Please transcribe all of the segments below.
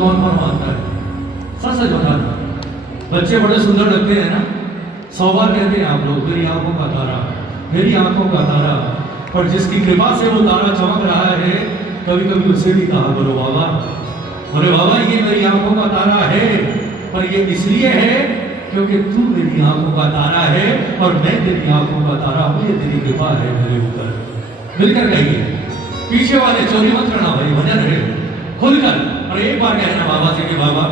कौन कौन मानता है? सच सच बताना। बच्चे बड़े सुंदर लगते हैं ना, 100 बार कहते हैं आप लोग मेरी आंखों का तारा, मेरी आंखों का तारा। पर जिसकी कृपा से वो तारा चमक रहा है, कभी कभी उससे भी कहा बोलो बाबा, बोले बाबा ये मेरी आंखों का तारा है, पर ये इसलिए है क्योंकि तू मेरी आंखों का तारा है और मैं तेरी आंखों का तारा हूं, ये तेरी कृपा है मेरे ऊपर। मिलकर कहिए, पीछे वाले चोरी मत करना भाई, भजन है खुलकर। और एक बार कहना बाबा से कि बाबा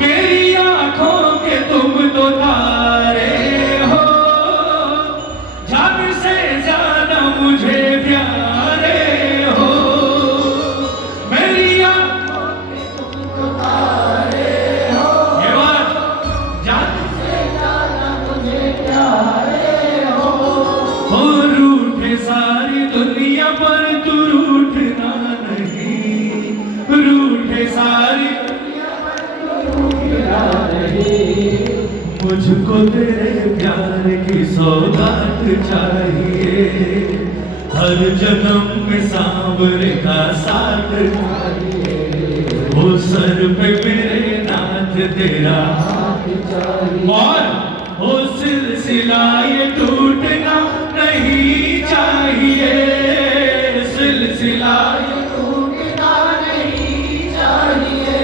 मेरी आंखों के तुम तो तारे हो, जान से ज्यादा मुझे प्यारे हो। मेरी आंखों के तुम तो तारे हो, ये बात जान से ज्यादा मुझे प्यारे हो। रूठे सारी दुनिया पर तू रूठना नहीं, रूठे सारी मुझको तेरे प्यार की सौगात चाहिए, हर जन्म में सांवरे का साथ चाहिए, वो सर पे मेरे नाथ तेरा हाथ चाहिए, और वो सिलसिला ये टूटना नहीं चाहिए, सिलसिला ये टूटना नहीं चाहिए।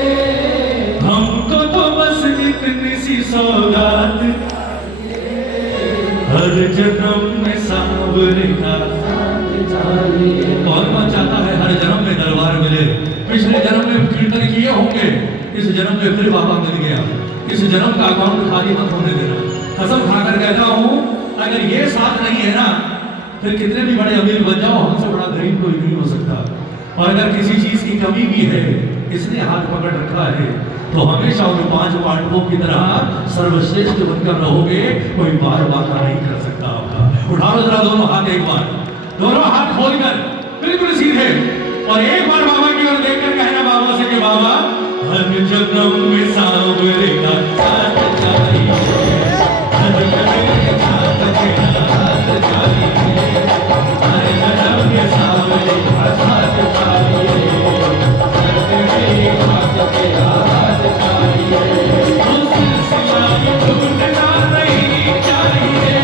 हमको तो बस इतनी सी सौगात, हर जन्म में सांवरे का साथ चाहिए। कौन कौन चाहता है हर जन्म में दरबार मिले? पिछले जन्म में कीर्तन किए होंगे, इस जन्म में फिर बाबा मिल गया। इस जन्म का अकाउंट खाली मत होने देना। कसम खाकर कहता हूँ, अगर ये साथ नहीं है ना, फिर कितने भी बड़े अमीर बन जाओ, हमसे बड़ा गरीब कोई नहीं हो सकता। और अगर किसी चीज की कमी भी है, इसने हाथ पकड़ रखा है, तो हमेशा उन 5 पांडवों की तरह सर्वश्रेष्ठ बनकर रहोगे, कोई बार बाका नहीं कर सकता आपका। उठा लो जरा दोनों हाथ, एक बार दोनों हाथ खोलकर बिल्कुल सीधे, और एक बार बाबा की ओर देखकर कहना बाबा से कि बाबा हर जन्म में सांवरे का साथ चाहिए, हर जन्म में साथ तेरा हाथ चाहिए, हर जन्म में सांवरे का साथ चाहिए, हर तेरे हाथ तेरा हाथ चाहिए। वो सिलसिला ये टूटना नहीं चाहिए,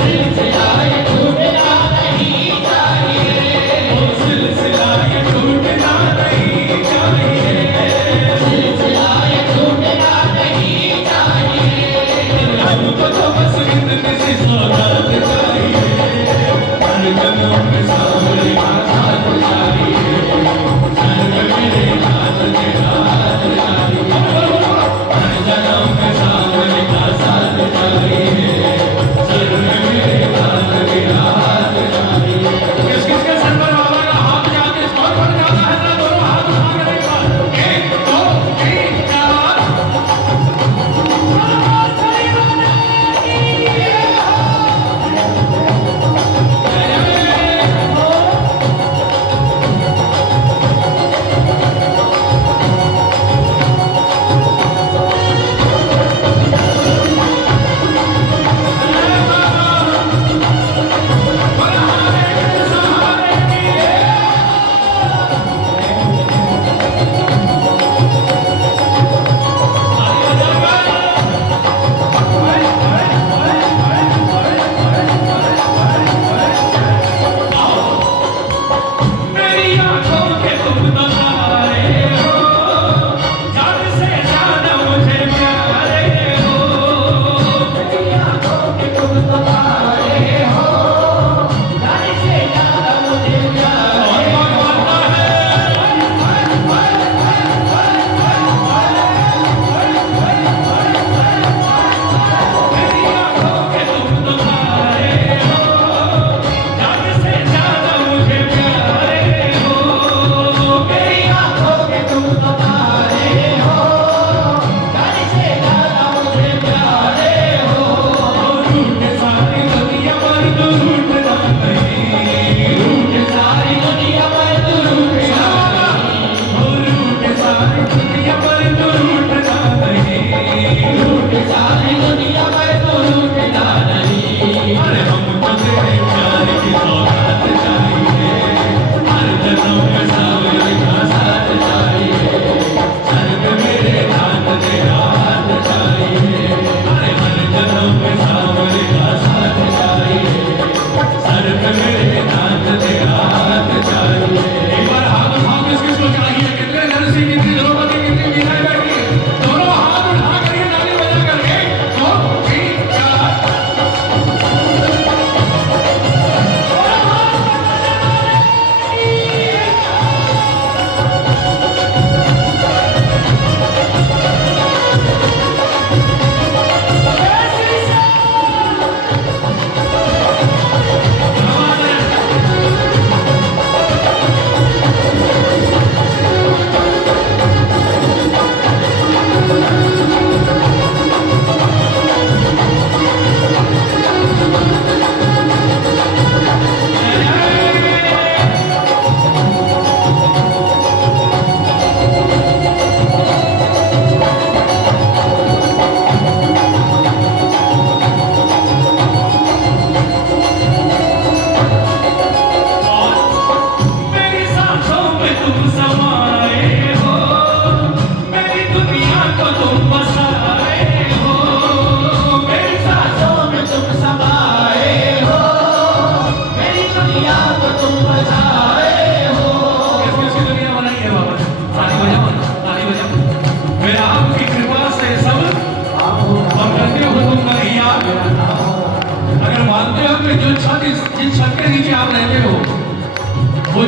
सिलसिला ये टूटना नहीं चाहिए, वो सिलसिला ये टूटना नहीं चाहिए, सिलसिला ये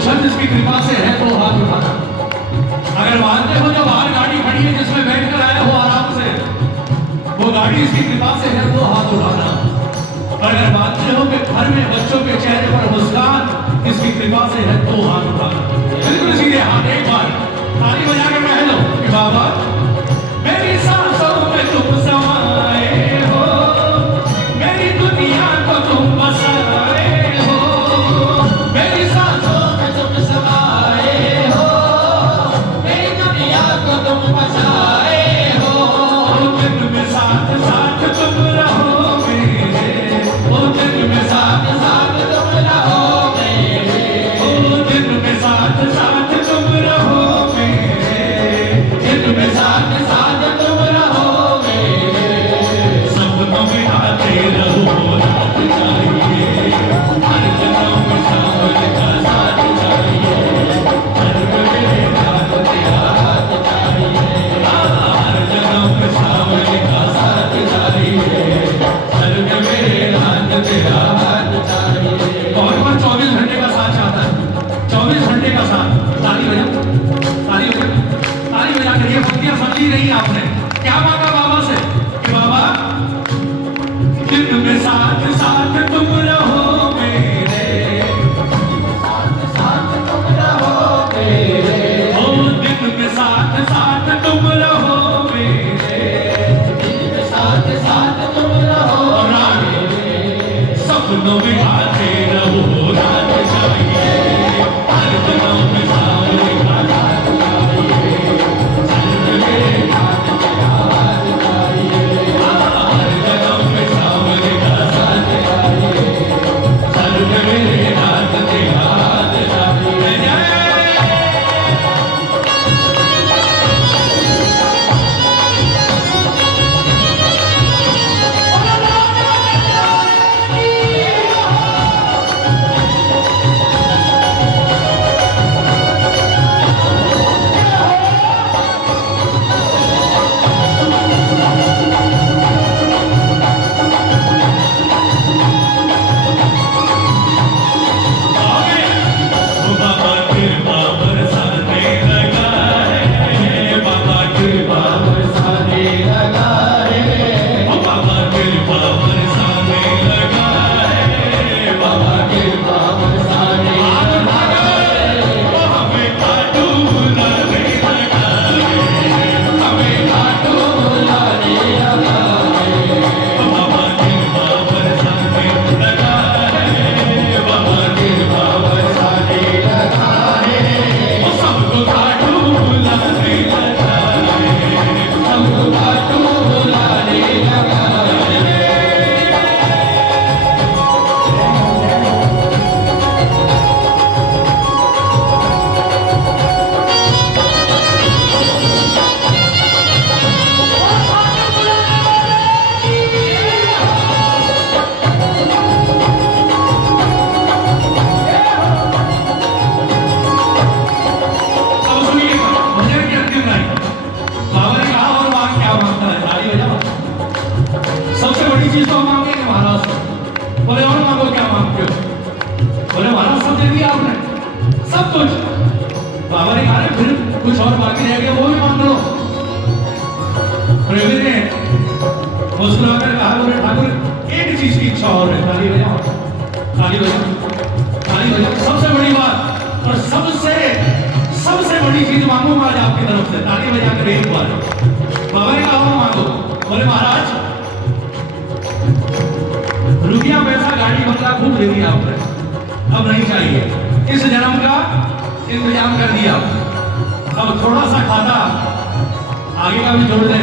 छत इसकी कृपा से है तो हाथ उठाना। अगर मानते हो जो बाहर गाड़ी खड़ी है जिसमें बैठकर आए हो आराम से, वो गाड़ी इसकी कृपा से है तो हाथ उठाना। और अगर मानते हो कि घर में बच्चों के चेहरे पर मुस्कान इसकी कृपा से है तो हाथ उठाना। बिल्कुल सीधे हाथ एक बार ताली बजा के कह लो कि बाबा मेरी सांसों में तुम समाए हो, मेरी दुनिया को तुम बसाए हो, मेरी सांसों में तुम समाए हो, मेरी दुनिया को तुम बसाए हो। दिन में साथ साथ तुम रहो मेरे, ओ दिन में साथ साथ तुम रहो मेरे, ओ दिन में साथ साथ तुम रहो मेरे, दिन में साथ साथ तुम रहो मेरे। सपनों में आते रहो रात चाहिए, हर जन्म में सावन का साथ चाहिए, हर मेरे रात तेरा हाथ चाहिए, हर जन्म में सावन का साथ चाहिए, हर मेरे रात तेरा हाथ चाहिए। कौन 24 घंटे का साथ चाहता है? 24 घंटे का साथ। ताली बजाओ, ताली बजाओ, ताली बजा कर। ये पंक्तियां समझी नहीं आपने? क्या मांगा बाबा से कि बाबा दिन में साथ साथ तुम रहो मेरे, साथ साथ तुम रहो मेरे, ओ दिन में साथ साथ तुम रहो मेरे, दिन में साथ साथ तुम रहो मेरे। सपनों में आते रहो रात चाहिए, हर जन्म में सावन का साथ चाहिए, हर मेरे रात तेरा हाथ चाहिए, हर जन्म में सावन का साथ चाहिए, हर मेरे रात तेरा हाथ चाहिए। बाबा कृपा बरसाने लगा है, बाबा कृपा बरसाने लगा है, बाबा कृपा बरसाने लगा है, बाबा कृपा बरसाने लगा है। हमें खाटू बुलाने लगा है, हमें खाटू बुलाने लगा है, बाबा कृपा बरसाने लगा है, बाबा कृपा बरसाने लगा है। वो सबको खाटू बुलाने लगा है, सबको खाटू बुलाने लगा है। अब सुनिए भजन की अंतिम लाइन। बाबा ने कहा और मांग क्या मांगता है? ताली बजाओ। सबसे बड़ी चीज तो हम मांगेंगे महाराज से। बोले और मांगो, क्या मांगते हो? बोले महाराज सब दे दिया आपने, सब कुछ। बाबा ने कहा फिर कुछ और बाकी रह गया, वो भी मांग लो। प्रेमी ने मुस्कुराकर कहा बोले ठाकुर एक चीज की इच्छा और है। ताली बजाओ, ताली बजाओ, ताली बजाओ। सबसे बड़ी बात और सबसे बड़ी चीज मांगू आज आपकी तरफ से। ताली बजाकर एक बार बाबा ने कहा मांगो। बोले महाराज रुपया पैसा गाड़ी बंगला खूब दे दिया आपने, अब नहीं चाहिए। इस जन्म का इंतजाम कर दिया, अब थोड़ा सा खाता आगे का भी जोड़ दें।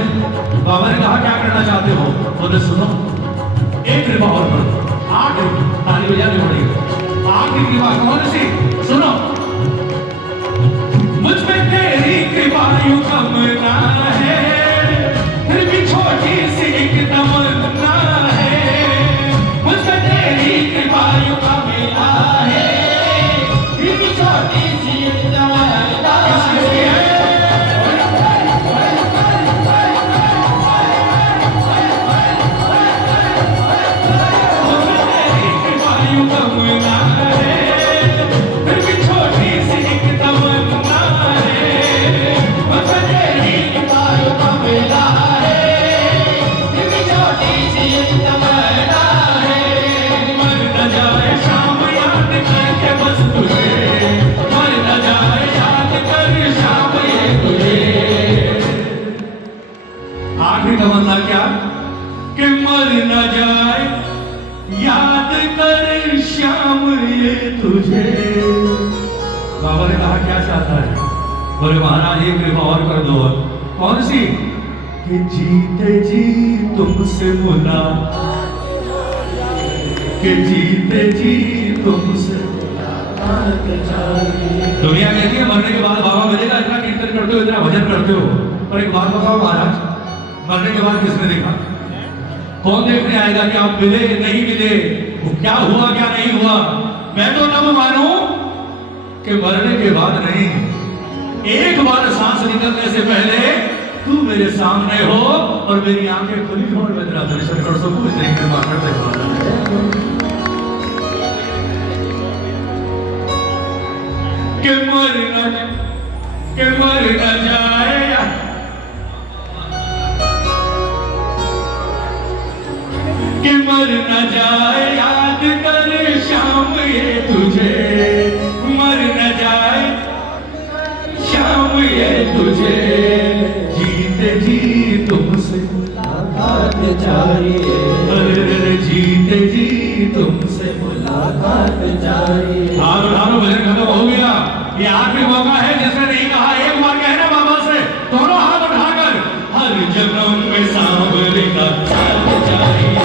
बाबा ने कहा क्या करना चाहते हो? बोले सुनो एक कृपा और करो। 8 ताली बजानी पड़ेगी। 8 की कृपा कौन सी? सुनो मुझ पे तेरी कृपा यूं कम ना है, फिर भी छोटी सी एक तमन्ना है। मुझ पे तेरी कृपा यूं कम ना है, फिर भी छोटी सी एक तमन्ना है। मुझ पे तेरी कृपा यूं कम ना है, बाबा ने कहा क्या चाहता है? बोले महाराज एक कृपा और कर दो। कौन सी? कि जीते जी तुमसे मुलाकात, कि जीते जी तुमसे मुलाकात चाहिए। दुनिया कहती है मरने के बाद बाबा मिलेगा, इतना कीर्तन करते हो, इतना भजन करते हो, पर एक बात बताओ महाराज, मरने के बाद किसने देखा? कौन देखने आएगा कि आप मिले नहीं मिले, क्या हुआ क्या नहीं हुआ? मैं तो तब मानूं कि मरने के बाद नहीं, एक बार सांस निकलने से पहले तू मेरे सामने हो और मेरी आंखें खुली हो और मैं तेरा दर्शन कर सकूं, इतनी कृपा करते कि मर न जाए, कि मर न जाए याद कर शाम ये तुझे, मर न जाए शाम ये तुझे, जीते जी तुमसे मुलाकात चाहिए, अरे जीते जी तुमसे मुलाकात चाहिए। हारो भजन खत्म हो गया, ये आखिरी मौका है। जिसने नहीं कहा एक बार कहना बाबा से दोनों हाथ उठाकर, हर जन्म में सांवरे का साथ चाहिए,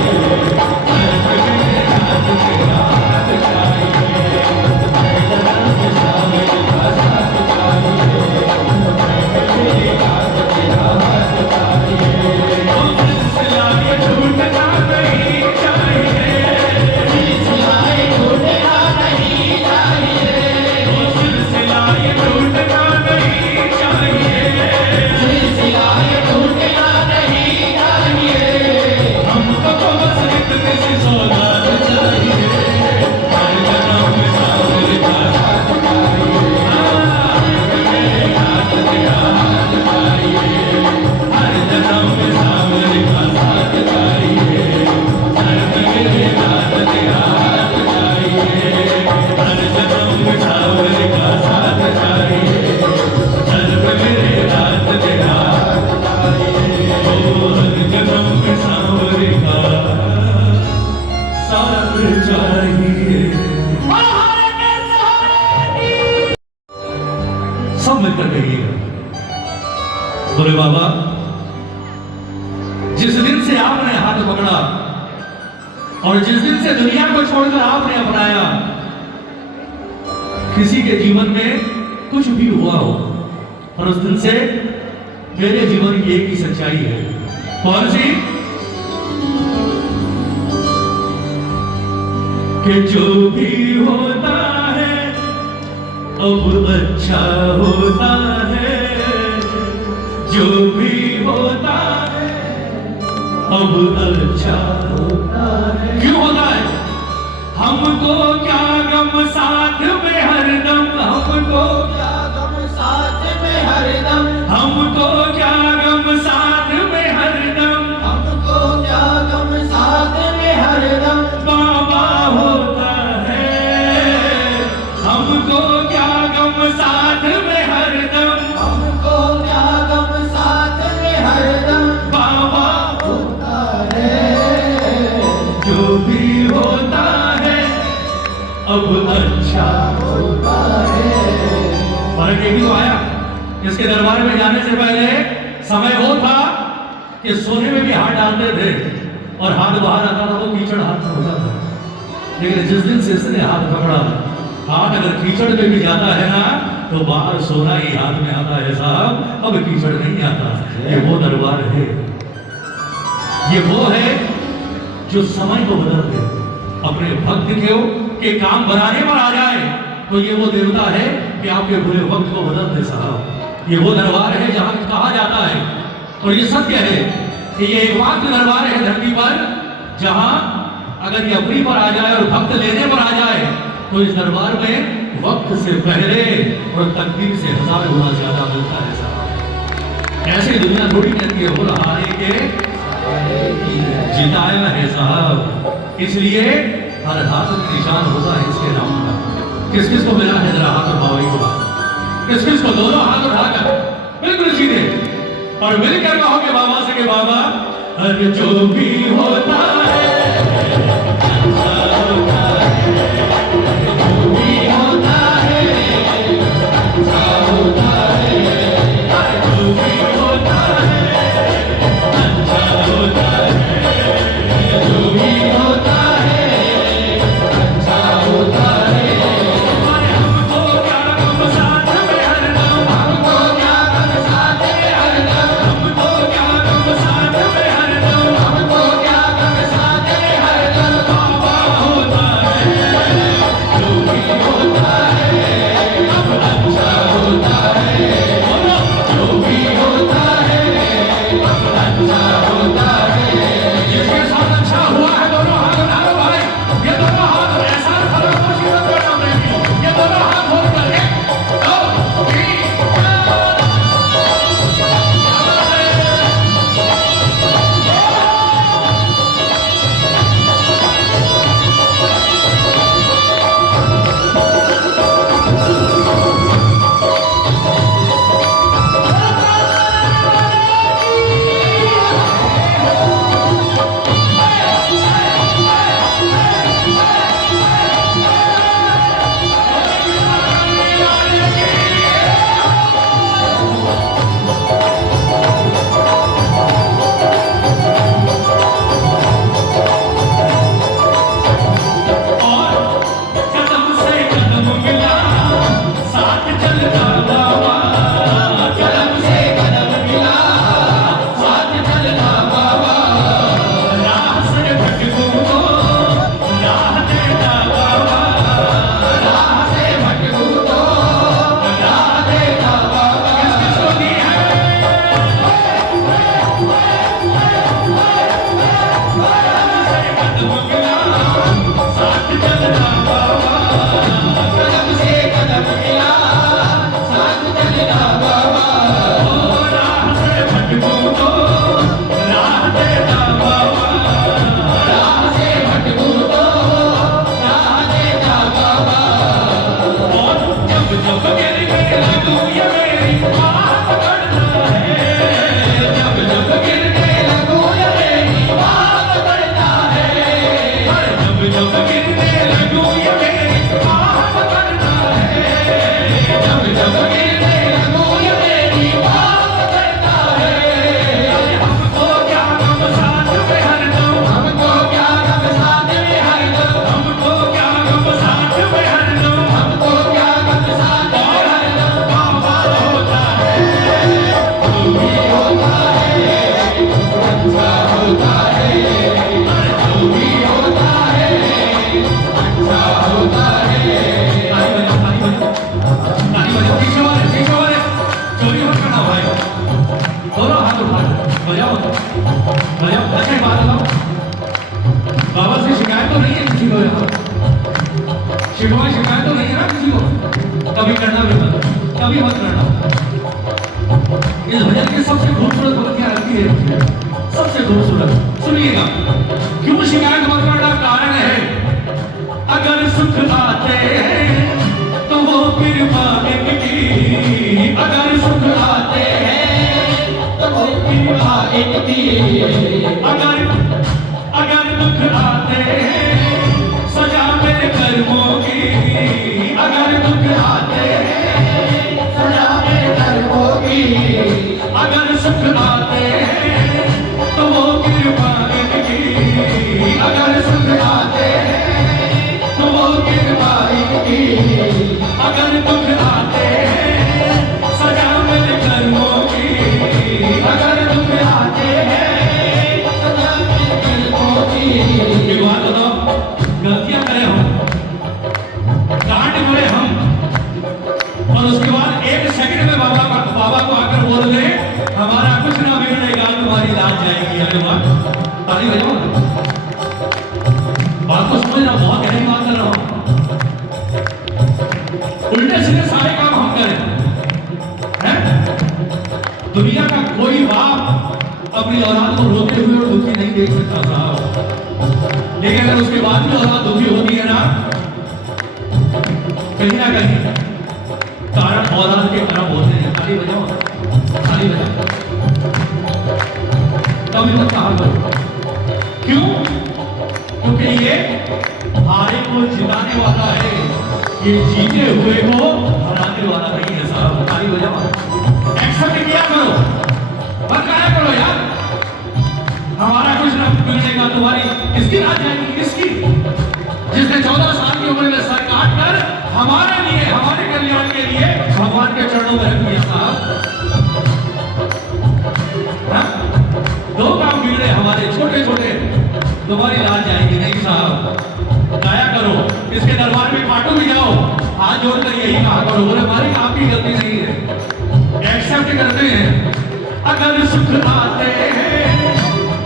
सब मिलकर कहिएगा। बोले बाबा जिस दिन से आपने हाथ पकड़ा और जिस दिन से दुनिया को छोड़कर आपने अपनाया, किसी के जीवन में कुछ भी हुआ हो और उस दिन से मेरे जीवन की एक ही सच्चाई है। कौन सी? कि जो भी होता है अब अच्छा होता है, जो भी होता है अब अच्छा होता है। क्यों होता है? हमको क्या गम साथ में हरदम, हमको क्या गम साथ में हरदम, हमको क्या गम साथ में हरदम, हमको क्या गम साथ में हरदम बाबा होता है। हमको क्या गम साथ में हरदम, हमको क्या गम साथ में हरदम बाबा होता है। जो भी होता है अब अच्छा होता है। फर्क ये भी तो आया, इसके दरबार में जाने से पहले समय वो था कि सोने में भी हाथ डालते थे और हाथ बाहर आता था, वो कीचड़ हाथ में होता था। लेकिन जिस दिन से इसने हाथ पकड़ा, हाथ अगर कीचड़ में भी जाता है ना तो बाहर सोना ही हाथ में आता है साहब, अब कीचड़ नहीं आता। ये वो दरबार है, ये वो है जो समय को बदल दे, अपने भक्त के काम बनाने पर आ जाए। तो ये वो देवता है कि आपके बुरे वक्त को बदल दे साहब। ये वो दरबार है जहां कहा जाता है और ये सत्य है कि ये एकमात्र दरबार है धरती पर जहां अगर ये अपनी पर आ जाए और भक्त लेने पर आ जाए तो इस दरबार में वक्त से पहले और तकदीर से 1000 गुना ज्यादा मिलता है साहब। ऐसे दुनिया थोड़ी कहती है, बोल हारे के जिताया है साहब। इसलिए हर हाथ में निशान होता है इसके नाम का। किस किस को मिला है जरा हाथ उठाओ, को किस किस को? दोनों हाथ उठाकर बिल्कुल सीधे और मिलकर कहोगे बाबा से कि बाबा हर जो भी होता है अच्छा होता है, जो भी होता है कभी मत करना। इस भजन की सबसे खूबसूरत पंक्तियां लगती है, सबसे खूबसूरत सुनिएगा। क्यों शिकायत मत करना, कारण है अगर सुख आते हैं तो वो कृपा इनकी, अगर सुख आते हैं तो वो कृपा इनकी, अगर दुख आते हैं सजा मेरे कर्मों की, अगर दुख आते हैं सजा मेरे कर्मों की, अगर सुख आते हैं तो वो कृपा इनकी, अगर सुख आते हैं तो वो कृपा इनकी, अगर दुख आते हैं सजा मेरे कर्मों की, अगर दुख आते हैं सजा मेरे कर्मों की। एक बात बताओ, गलतियां करें हम, डांट पड़े हम, और उसके बाद एक सेकंड में बाबा को आकर बोल दे हमारा कुछ ना बिगड़ेगा, तुम्हारी लाज जाएगी। अरे वाह, ताली बजाओ। बात को समझना, बहुत गहरी बात कर रहा हूं। उल्टे सीधे सारे काम हम करें हैं? दुनिया का कोई बाप अपनी औलाद को रोते हुए और दुखी नहीं देख सकता साहब, लेकिन अगर उसके बाद भी औलाद दुखी होती है ना, कहीं ना कहीं कारण औलाद के कर्म होते हैं। ताली बजाओ, ताली बजाओ। कभी मत कहा करो, क्यों? क्योंकि ये हारे को जिताने वाला है, ये जीते हुए को हराने वाला नहीं है साहब। ताली बजाओ, एक्सेप्ट किया करो, मत कहा करो यार हमारा कुछ ना बिगड़ेगा, तुम्हारी किसकी राज जाएगी, किसकी? जिसने 14 साल की उम्र में सर काट कर हमारे लिए, हमारे कल्याण के लिए भगवान के चरणों में रख दिया साहब। दो काम बिगड़े हमारे छोटे छोटे, तुम्हारी लाज जाएगी नहीं साहब। गाया करो, इसके दरबार में काटो भी जाओ, हाथ जोड़कर यही कहा करो, बोले हमारी आपकी गलती नहीं है, एक्सेप्ट करते हैं। अगर सुख आते हैं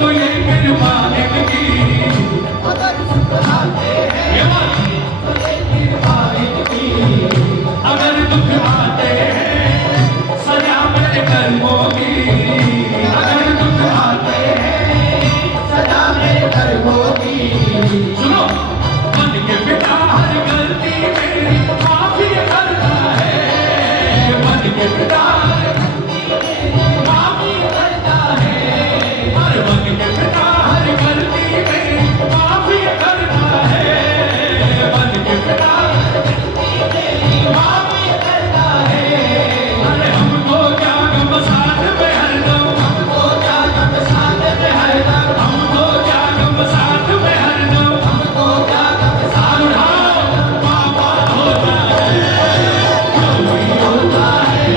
तो ये कृपा इनकी, अगर सुख आते हैं तो ये कृपा इनकी, अगर दुख आते हैं सजा मेरे कर्मों की, अगर दुख आते हैं सजा मेरे कर्मों की। सुनो, मन के पिता हर गलती मेरी माफी करता है, मन के पिता माफी करता है, हर मन के पिता हर गलती मेरी माफी करता है, मन के पिता माफी करता है। अरे हमको क्या गम साथ में हरदम, हमको क्या गम साथ में हरदम, हमको क्या गम साथ में हरदम, हमको क्या गम साथ उठाओ, पापा होता है जो भी होता है।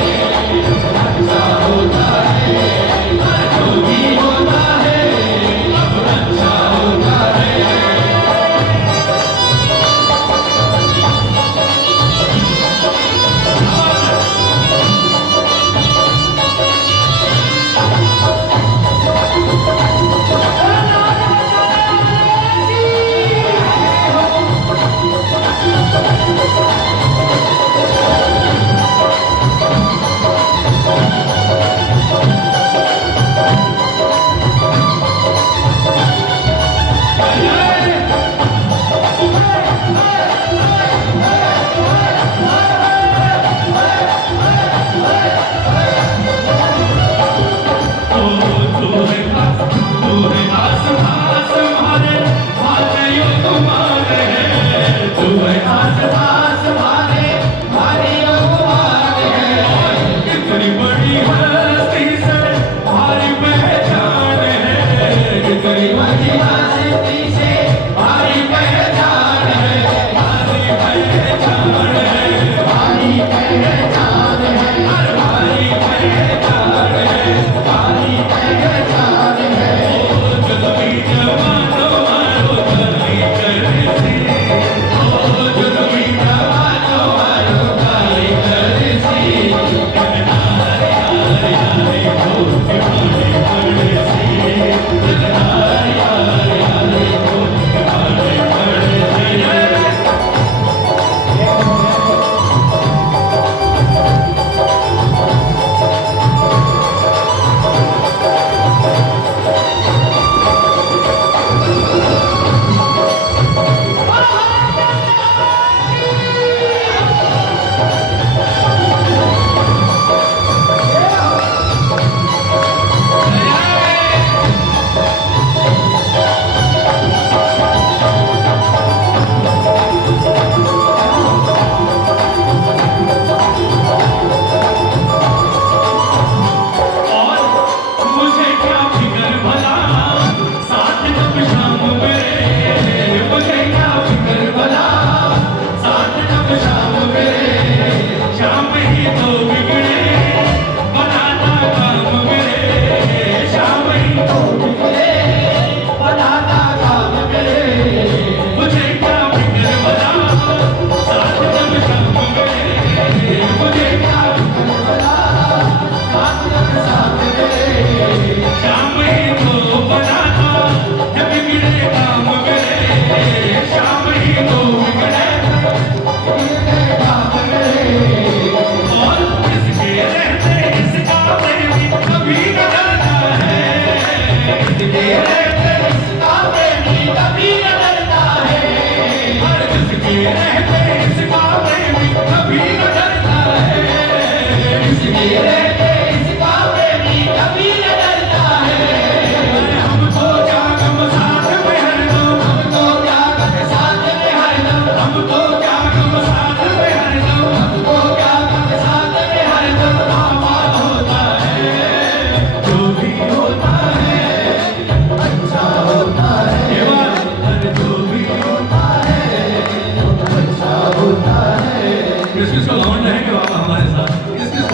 किसको लौंड है कि बाबा हमारे साथ किसको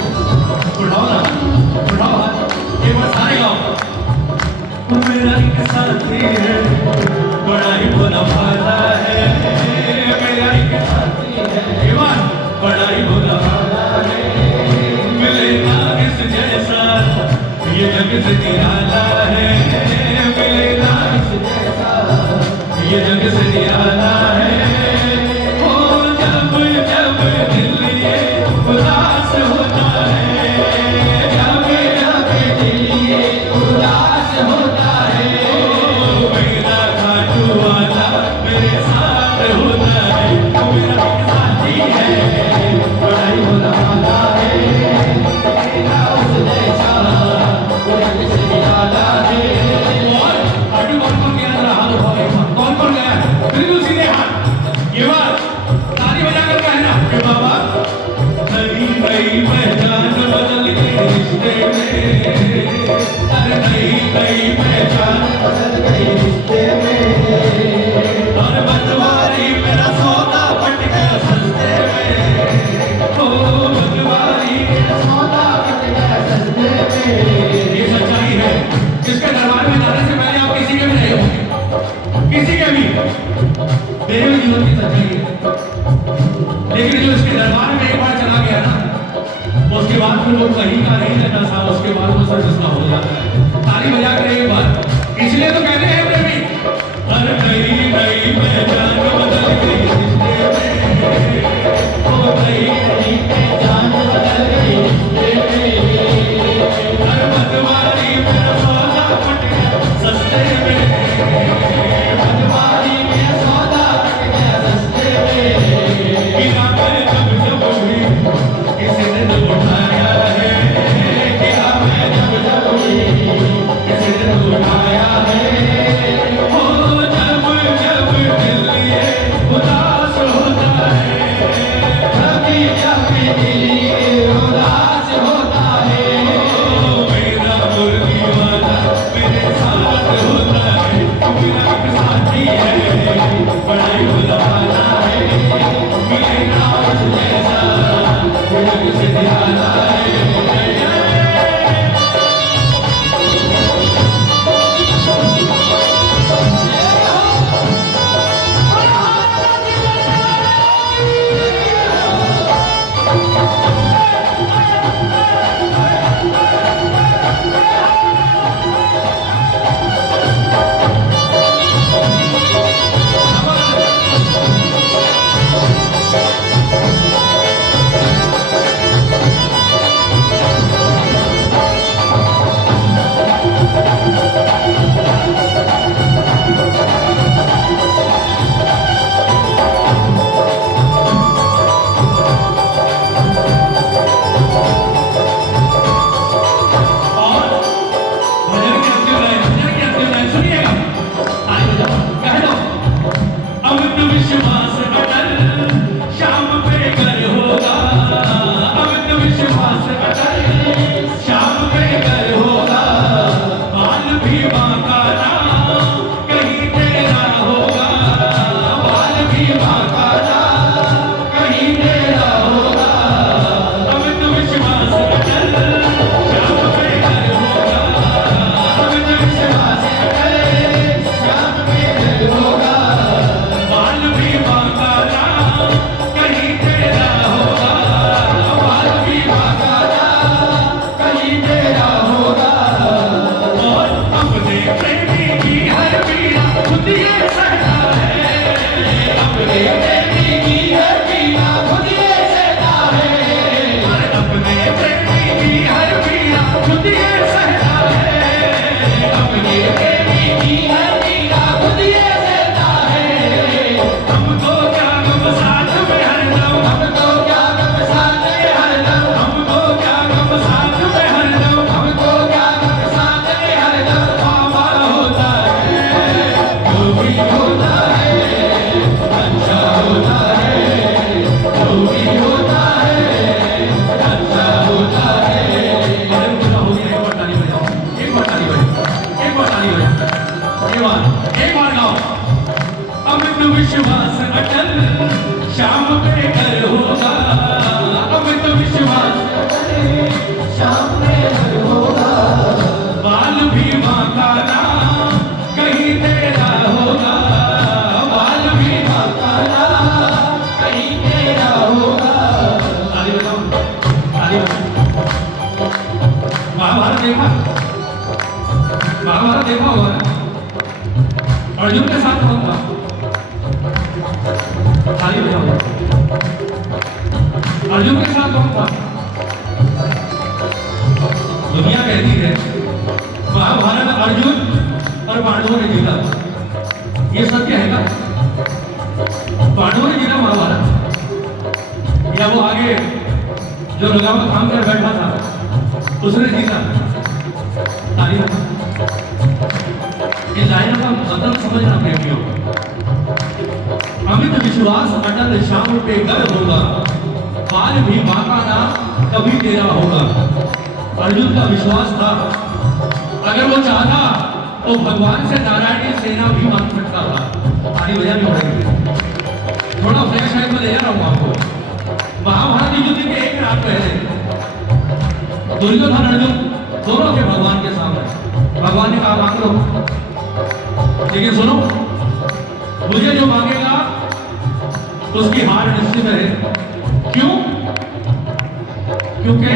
उठाओ ना उठाओ एक बार सारे गाओ मेरा एक साथी है बड़ा ही भोला भाला है मेरा एक साथी है एक बार बड़ा ही भोला भाला है मिले ना इस जैसा ये जग से निराला है मिले ना इस जैसा ये जग से निराला है उदास होता है जब जब दिल उदास होता है मेरा खाटू वाला मेरे साथ होता है मेरा साथी है बड़ा ही भोला भाला है मेरा उस जैसा जग से निराला है और खाटू कौन गया जरा हाथ उठाओ कौन गया बिल्कुल सीधे हाथ ये बात ताली बजा कर कहना कि बाबा नई पहचान बदल गई रिश्ते में अरे नई पहचान बदल गई रिश्ते में और बनवारी मेरा सौदा पट गया सस्ते में ओ बनवारी मेरा सौदा पट गया सस्ते में ये सच्चाई है जिसके दरबार में जाने से पहले आप किसी के भी नहीं होंगे किसी के भी मेरे भी जीवन की सच्चाई है लेकिन जो इसके दरबार में एक बार चला गया ना उसके बाद फिर वो कहीं का नहीं रहता था उसके बाद वो सर्विस का हो जाता है ताली बजा कर एक बार इसलिए तो कहते हैं प्रेमी हर नई पहचान बदल गई रिश्ते में ओ नई पहचान बदल गई रिश्ते में हर मतवारी मेरा सौदा पट गया सस्ते में मतवारी मेरा सौदा पट गया सस्ते में बिना कर जब जब भी किसी ने न उठाया है क्या मैं जब जब भी किसी ने न उठाया है ओ जब जब दिल ये उदास होता है कभी कभी दिल ये उदास होता है मेरा मुर्गी वाला मेरे साथ होता है मेरा एक साथी है बड़ा ही भोला भाला है मिले ना उस जैसा जग से निराला है विश्वास अटल शाम पे घर होगा, अमित विश्वास शाम पे घर होगा, बाल भी माँ का नाम कहीं तेरा होगा, बाल भी माँ का नाम कहीं तेरा होगा। ताली बजाओ, ताली बजाओ। महाभारत देखा, महाभारत देखा होगा ना, अर्जुन के साथ कौन था? ताली बजाओ। अर्जुन के साथ कौन था? दुनिया कहती है महाभारत अर्जुन और पांडवों ने जीता, ये सत्य है का? पांडवों ने जीता महाभारत, या वो आगे जो लगाम थाम कर बैठा था उसने जीता? ताली बजाओ। इन लाइनों का मतलब समझना प्रेमियों, अमित विश्वास अटल शाम पे घर होगा, बाल भी माँ का नाम कभी तेरा होगा। अर्जुन का विश्वास था अगर वो चाहता तो भगवान से नारायण की सेना भी मांग सकता था। ताली बजानी पड़ेगी। थोड़ा फ्लैश लाइट में ले जा रहा हूँ आपको। महाभारत युद्ध के एक रात पहले दुर्योधन अर्जुन दोनों थे भगवान के सामने। भगवान ने कहा मांग लो, लेकिन सुनो, मुझे जो मांगेगा उसकी हार निश्चित है। क्यों? क्योंकि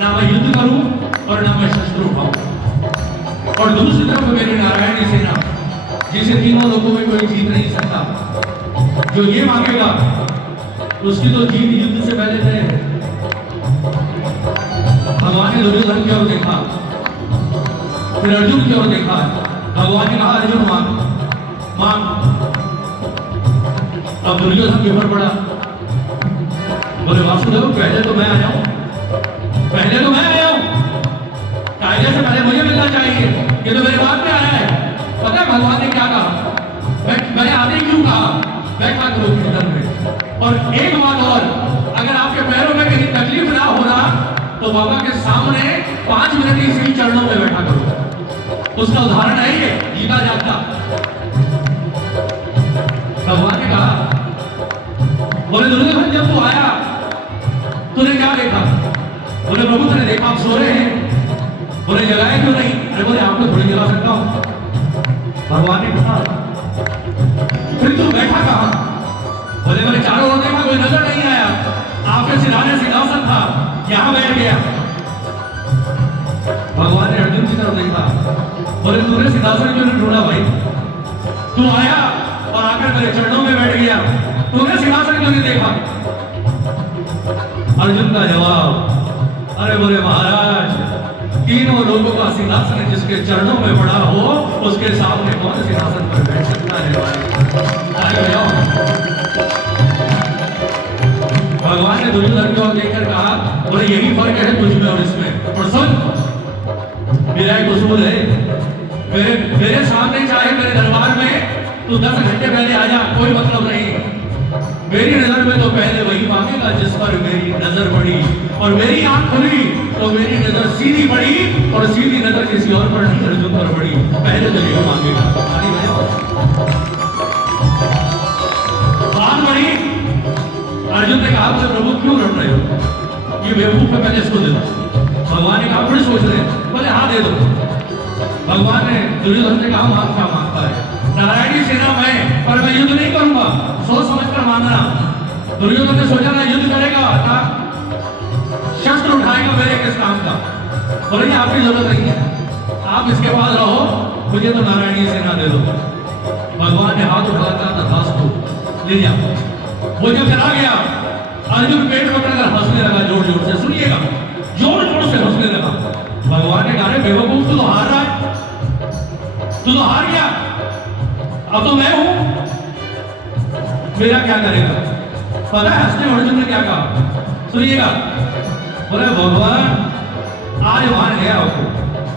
ना मैं युद्ध करूं और ना मैं शस्त्र उठाऊं, और दूसरी तरफ मेरे नारायण की सेना जिसे तीनों लोगों में कोई जीत नहीं सकता, जो ये मांगेगा उसकी तो जीत युद्ध से पहले तय है। भगवान ने दुर्योधन की ओर देखा, फिर अर्जुन की ओर देखा। भगवान ने कहा अर्जुन मांग मांग। अब दुर्योधन बिफर पड़ा, बोले वासुदेव पहले तो मैं आया हूं, पहले तो मैं आया हूं, कायदे से पहले मुझे मिलना चाहिए, ये तो मेरे बाद में आया है। पता है भगवान ने क्या कहा? मैंने आने क्यों कहा? बैठा करो कीर्तन में। और एक बात और, अगर आपके पैरों में कहीं तकलीफ ना हो रहा तो बाबा के सामने 5 मिनट इसी चरणों में बैठा करो। उसका उदाहरण है ये गीता जागता। भगवान ने कहा, बोले दुर्योधन जब तू आया तूने क्या देखा? बोले प्रभु तूने देखा आप सो रहे हैं। बोले जगाए क्यों नहीं? अरे बोले आपको थोड़ी जगा सकता हूं। भगवान ने कहा फिर तू बैठा कहां? बोले मैंने चारों ओर देखा, कोई नजर नहीं आया, आपके सिराने सिंहासन था, यहां बैठ गया। भगवान ने अर्जुन की तरफ देखा, बोले तूने सिंहासन क्यों नहीं ढूंढा भाई? तू आया और आकर मेरे चरणों में बैठ गया, तूने सिंहासन क्यों नहीं देखा? अर्जुन का जवाब, अरे बोले महाराज, तीनों लोगों का सिंहासन जिसके चरणों में पड़ा हो उसके सामने कौन सिंहासन पर बैठ सकता है भाई? भगवान ने दुर्योधन की ओर देखकर कहा, बोले यही फर्क है तुझ में और इसमें। और सुन, मेरा एक उसूल है, मेरे सामने चाहे मेरे दरबार में तू 10 घंटे पहले आ जा, कोई मतलब नहीं। मेरी नजर में तो पहले वही मांगेगा जिस पर मेरी नजर पड़ी, और मेरी आंख खुली तो मेरी नजर सीधी पड़ी, और सीधी नजर किसी और पर नहीं अर्जुन पर पड़ी, पहले तो यही मांगेगा। बात बड़ी, अर्जुन ने कहा मुझे प्रभु क्यों लड़ रहे हो? ये बेवकूफ है, पहले इसको दे दो। भगवान ने कहा फिर सोच रहे, बोले हाँ दे दो। भगवान ने दुर्योधन से कहा मांग क्या मांगता है? नारायण की सेना में, पर मैं युद्ध नहीं करूंगा, सोच समझ कर मांगना। दुर्योधन ने सोचा ना युद्ध करेगा ना शस्त्र उठाएगा, मेरे किस काम का? बोले आपकी जरूरत नहीं है, आप इसके पास रहो, मुझे तो नारायण की सेना दे दो। भगवान ने हाथ उठाकर तथास्तु ले जाओ। वो जब चला गया, अर्जुन पेट पकड़कर हंसने लगा जोर जोर से। सुनिएगा, जोर जोर से हंसने लगा। भगवान ने कहा बेवकूफ, तू तो हार रहा है, तू तो हार गया, अब तो मैं हूं, मेरा क्या करेगा? पता है हंसने अर्जुन ने क्या कहा? सुनिएगा, बोले भगवान आज मान गया आपको,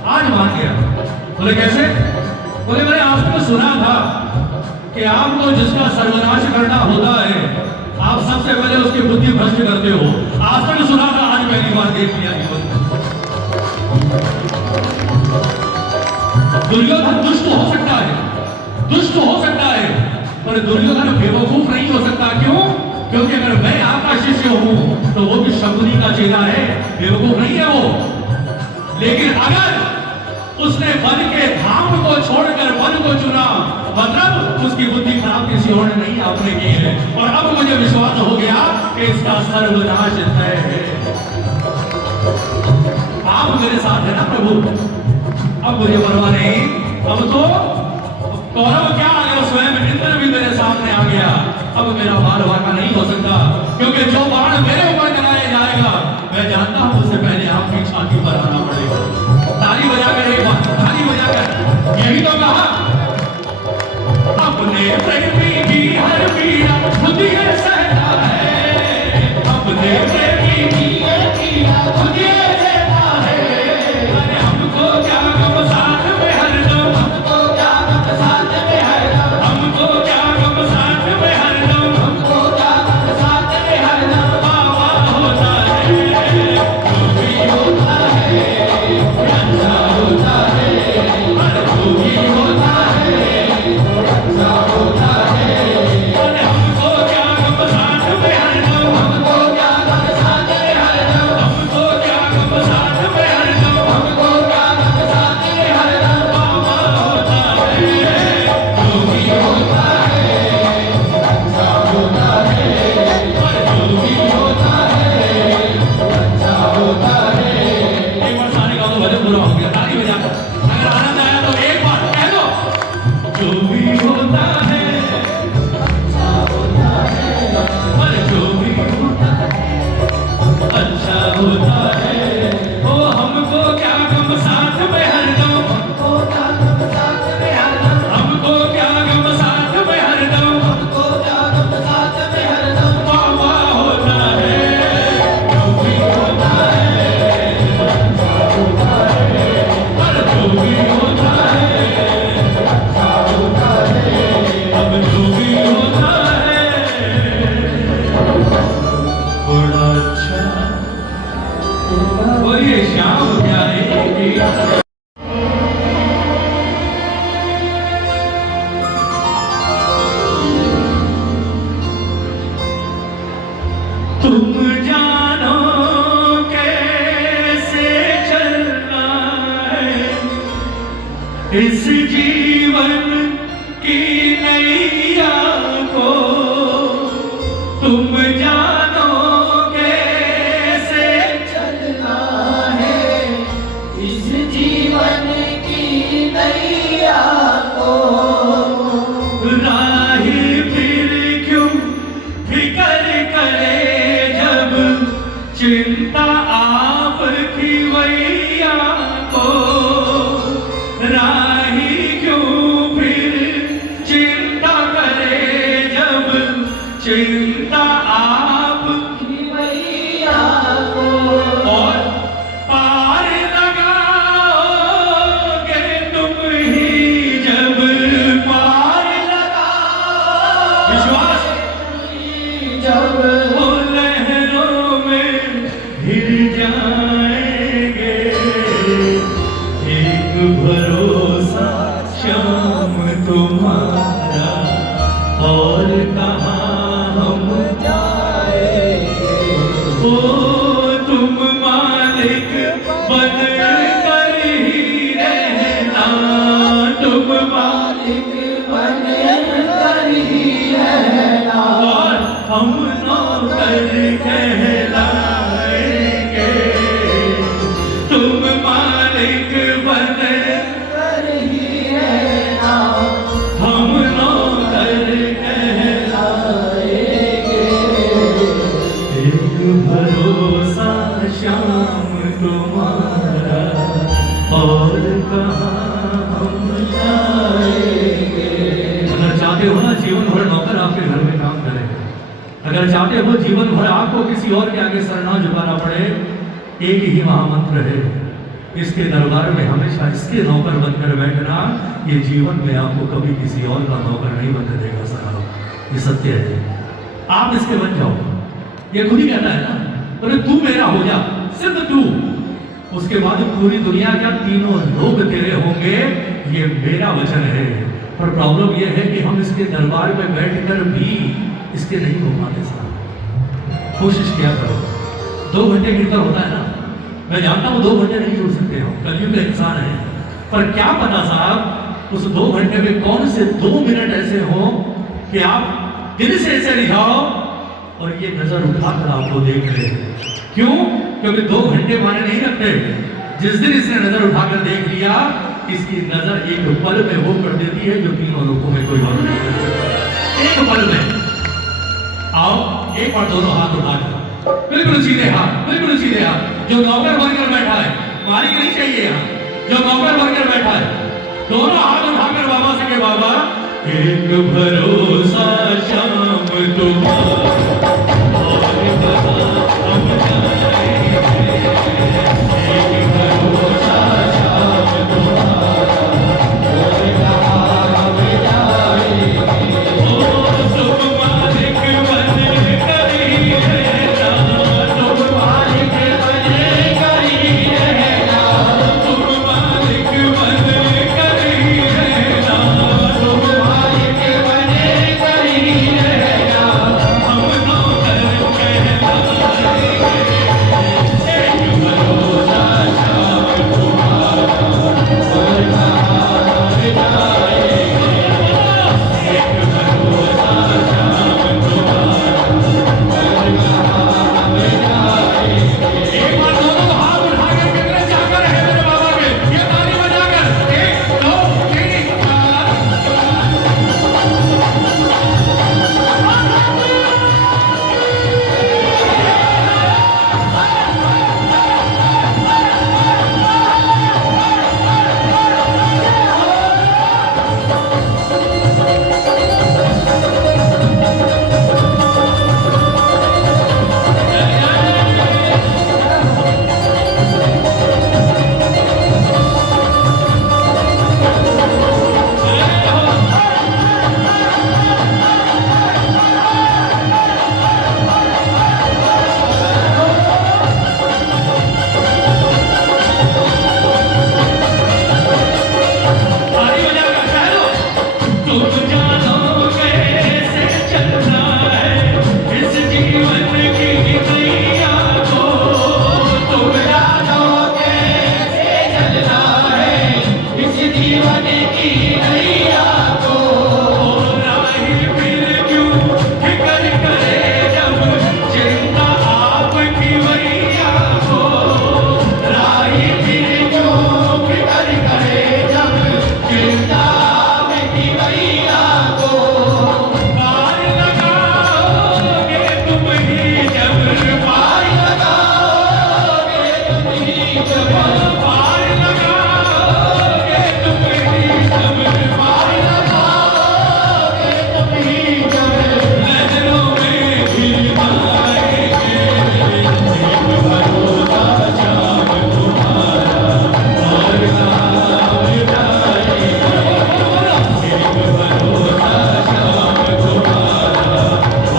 आज मान गया। बोले कैसे? बोले मैंने आपको सुना था कि आपको जिसका सर्वनाश करना होता है आप सबसे पहले उसकी बुद्धि भ्रष्ट करते हो। आज तक सुना था, आज पहली बार देख लिया जीवन। दुर्योधन दुष्ट हो सकता है, दुष्ट हो सकता है, पर दुर्योधन बेवकूफ नहीं हो सकता। क्यों? क्योंकि अगर मैं आपका शिष्य हूं तो वो भी शकुनी का चेला है, बेवकूफ नहीं है वो। लेकिन अगर उसने वन के धाम को छोड़कर वन को चुना, मतलब उसकी बुद्धि खराब किसी और ने नहीं आपने की है। और अब मुझे विश्वास हो गया कि इसका सर्वनाश तय है। आप मेरे साथ है ना प्रभु, अब मुझे परवाह नहीं। अब तो कौरव क्या आ गया, स्वयं इंद्र भी मेरे सामने आ गया। अब मेरा बाल वाका नहीं हो सकता, क्योंकि जो बाण मेरे ऊपर चलाया जाएगा मैं जानता हूं उससे पहले आपकी छाती पर आना पड़ेगा। ताली बजाकर एक बार ताली बजाकर यही तो कहा, अपने प्रेमी की हर पीड़ा खुद ये सहता है, अपने प्रेमी की हर पीड़ा खुद ये सहता है। अरे हमको क्या गम साथ में हरदम, हमको क्या गम साथ में हरदम, हमको क्या गम साथ में हरदम, हमको क्या गम साथ में हरदम। बाबा होता है जो भी होता है, अच्छा होता है, हर जो भी होता है अच्छा होता है। अरे हमको क्या गम साथ में हरदम, हमको क्या गम साथ में हरदम, हमको क्या गम साथ में हरदम, हमको क्या गम साथ में हरदम। बाबा होता है जो भी होता है अच्छा होता है, हर जो भी होता है अच्छा होता है। एक बार सारे गाँव तो भजन पूरा हो गया, ताली बजाकर। अगर आनंद आया तो एक बार कह दो, जो भी होता है अच्छा होता है, हर जो भी होता है अच्छा होता है। ओ हमको क्या गम साथ में हरदम, हमको क्या गम साथ में हरदम, हमको क्या गम साथ में हरदम, हमको क्या गम साथ में हरदम। बाबा होता है जो भी होता है अच्छा होता है, हर जो भी होता है अच्छा होता है, अब जो भी होता है बड़ा अच्छा। बोलिए श्याम प्यारे की। तुम जानो कैसे चलना है इस जीवन की नैया को, तुम जानो कैसे चलना है इस जीवन की नैया को। राही फिर क्यों फिकर करे जब चिंता आपकी वैया को। राही क्यों फिर चिंता करे जब चिंता आपकी मैया को। और पार लगाओगे तुम ही जब पार लगाओ। विश्वास जब वो लहरों में हिल जाएंगे, एक भरोसा शाम तुम्हारा और कहाँ हम जाएंगे। ओ तुम मालिक बन कर ही रहना, तुम मालिक बन कर ही रहना। और हम नौकर कहलाएंगे। तुम मालिक बन कर ही रहना। हम नौकर कहलाएंगे। एक भरोसा शाम तुम्हारा और कहाँ हम जाएंगे। अगर चाहते हो ना जीवन भर नौकर आपके घर में काम करे, अगर चाहते हो जीवन भर आपको किसी और के आगे सर ना झुकाना पड़े, एक ही महामंत्र है, इसके दरबार में हमेशा इसके नौकर बनकर बैठना। ये जीवन में आपको कभी किसी और का नौकर नहीं बनने देगा साहब, ये सत्य है। आप इसके बन जाओ, ये खुद ही कहता है ना, अरे तू मेरा हो जा, सिर्फ तू। उसके बाद पूरी दुनिया क्या तीनों लोग तेरे होंगे, ये मेरा वचन है। पर प्रॉब्लम यह है कि हम इसके दरबार में बैठकर भी इसके नहीं हो पाते साहब। कोशिश किया करो, 2 घंटे कीर्तन होता है ना, मैं जानता हूँ 2 घंटे नहीं जुड़ सकते हो, कलयुग का इंसान है, पर क्या पता साहब उस 2 घंटे में कौन से 2 मिनट ऐसे हो कि आप दिल से ऐसे रिझाओ और ये नजर उठाकर आपको देख रहे हैं। क्यों? क्योंकि 2 घंटे माने नहीं रखते। जिस दिन इसने नजर उठाकर देख लिया, इसकी नजर एक पल में वो कर देती है जो 3 लोगों में कोई और नहीं कर सकता। एक पल में। आओ एक बार दोनों हाथ उठाकर, बिल्कुल सीधे हाथ, बिल्कुल सीधे हाथ। जो नौकर बनकर बैठा है, मालिक नहीं चाहिए यहाँ, जो नौकर बनकर बैठा है, दोनों हाथ उठाकर बाबा से कहे, बाबा एक भरोसा शाम तुम्हारा और बता हम जाएंगे, एक भरोसा शाम तुम्हारा और कहाँ हम जाएंगे। ओ तुम मालिक बने करी रहना, तुम मालिक बने करी रहना, तुम मालिक बने करी रहना, तुम मालिक बने करी रहना, हम नौकर कहलाएंगे, एक भरोसा शाम तुम्हारा और कहाँ हम जाएंगे, एक भरोसा शाम तुम्हारा और कहाँ हम जाएंगे। एक बार दोनों हाथ उठाकर कितने जाकर है मेरे बाबा के, ये ताली बजाकर 1 2 3 4। ताली बजाकर कह दो, तुम जानो कैसे चलना है इस जीवन की नैया को, तुम जानो कैसे चलना है इस जीवन की नैया को। राही फिर क्यों फिक्र करे जब चिंता आपकी मैया को, राही फिर क्यों फिक्र करे जब चिंता आपकी मैया को। पार लगाओगे तुम ही जब, पार लगाओगे तुम ही जब, पार लगाओगे तुम ही जब, पार लगाओगे तुम ही जब, नजरों में भी आएंगे, एक भरोसा शाम तुम्हारा और कहाँ हम जाएंगे, एक भरोसा शाम तुम्हारा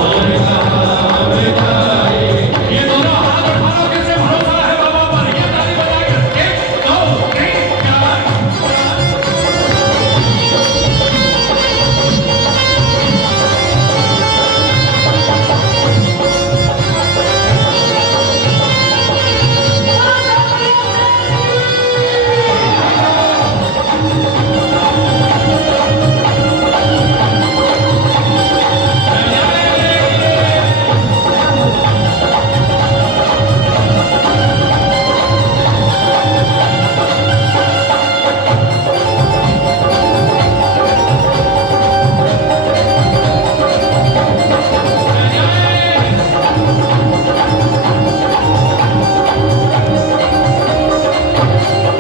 और कहाँ हम जाएंगे। ये दोनों हाथ उठाओ, किसे भरोसा है बाबा पर, ये ताली बजाकर 1 2 3 4।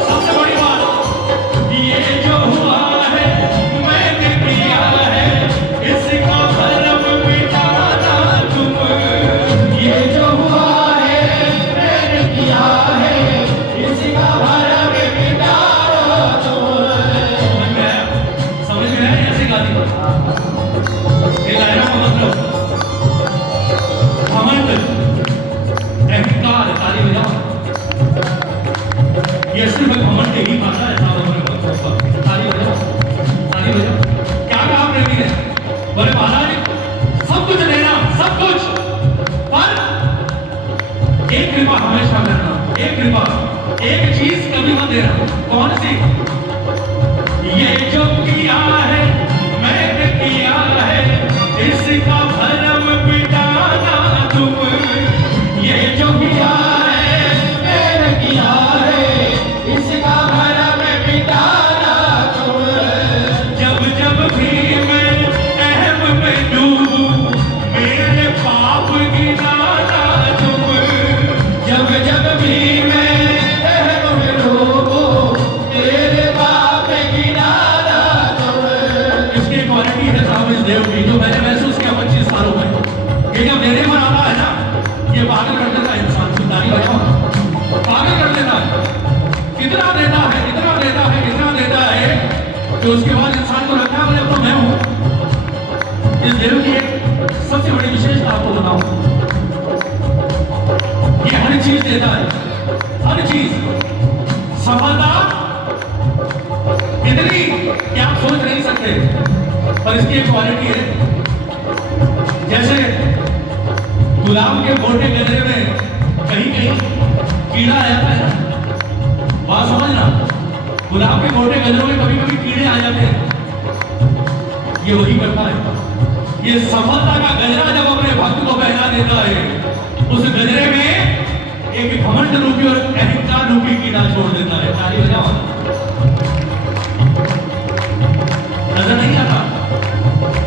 सबसे बड़ी बात, ये जो हुआ है मैंने किया है, इसका भरम मिटाना तुम, ये जो हुआ है मैंने किया है, इसका भरम मिटाना तुम। समझ में आया ऐसे गाती ये गायरों का मतलब घमंड, अहंकार। ताली बजाओ, ये सिर्फ घमंड ही पाता है साधु में। ताली बजाओ, ताली बजाओ। एक चीज कभी मत देना। कौन सी? ये जो किया है मैंने किया है, इसका भरम मिटाना तुम। ये जो किया है मैंने किया है, इसका भरम मिटाना तुम। जब जब भी मैं अहम में डूबूं, मेरे पाप गिनाना तुम। जब जब भी मैं अहम में डूबूं, तेरे पाप गिनाना तुम। इसकी क्वालिटी है साहब इस देव की, जो मैंने महसूस किया 25 सालों में। ये जब मेरे पर आता है ना, ये पागल कर देता है इंसान। सुधारी बताओ, पागल कर देता है। कितना देता है, इतना देता है, इतना देता है कि उसके बाद इंसान को लगता है बोले अब तो मैं हूं। इस देव की एक सबसे बड़ी विशेषता आपको बताऊं, ये हर चीज देता है, हर चीज। सफलता इतनी कि आप सोच नहीं सकते, पर इसकी एक क्वालिटी है। जैसे गुलाब के मोटे गजरे में कहीं कहीं कीड़ा आ जाता है, बात समझना। गुलाब के मोटे गजरों में कभी कभी कीड़े आ जाते हैं, ये वही करता है। ये सफलता का गजरा जब अपने भक्त को पहना देता है, उस गजरे में एक घमंड रूपी और अहंकार रूपी कीड़ा छोड़ देता है। ताली बजाओ। नजर नहीं आता,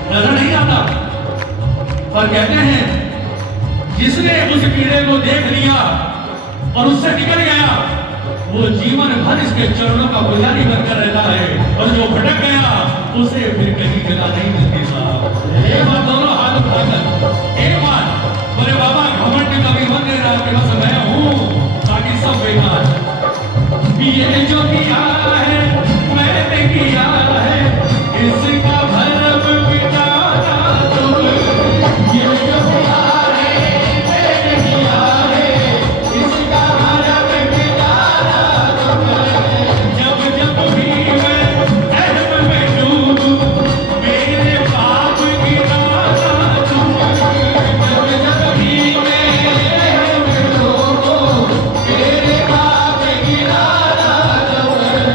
नजर नहीं आता, पर कहते हैं जिसने उस कीड़े को देख लिया और उससे निकल गया, वो जीवन भर इसके चरणों का पुजारी बनकर रहता है। और जो भटक गया, उसे फिर कहीं जगह नहीं मिलती साहब। एक बार दोनों हाथ उठाकर एक बार बोले बाबा घमंड कभी मन नहीं रहा कि बस मैं हूं, बाकी सब बेकार। ये जो किया है मैंने किया है, इसका भरम मिटाना तुम। ये जो किया है मैंने किया है, इसका भरम मिटाना तुम। जब जब भी मैं अहम में डूबूं, मेरे पाप गिनाना तुम। जब जब भी मैं अहम में डूबूं, तेरे पाप गिनाना तुम।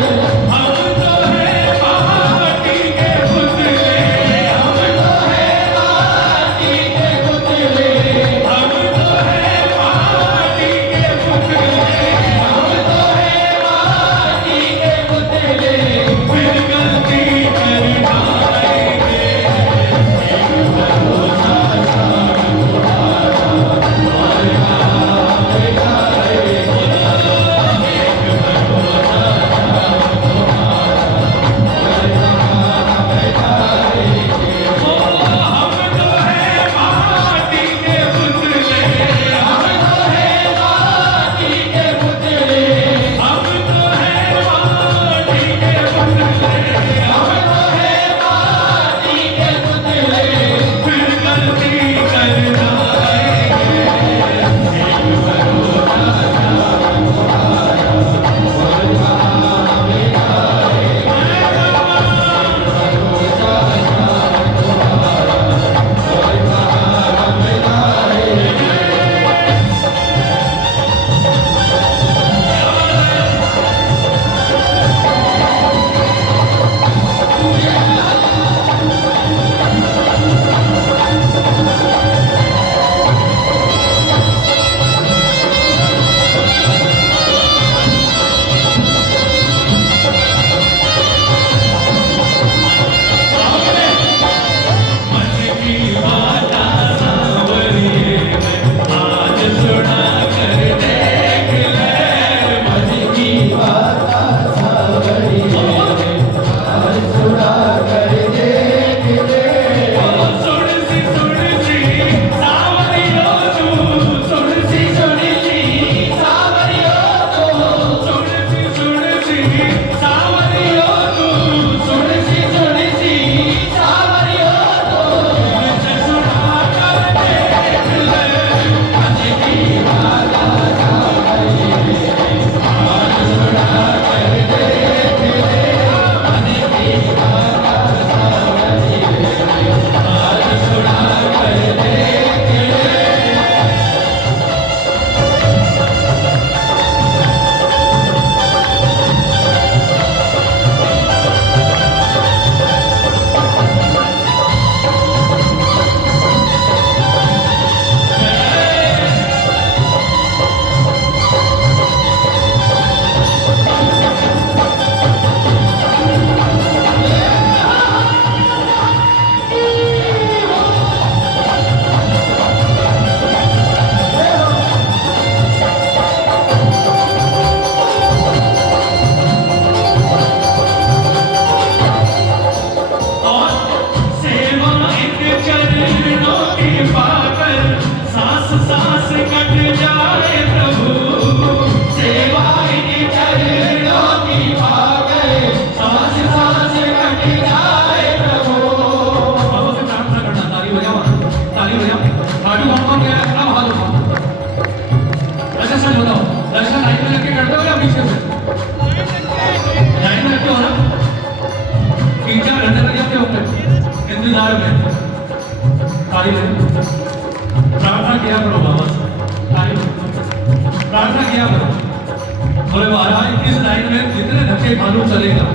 बोले महाराज इस लाइन में जितने धक्के मालूम चलेगा,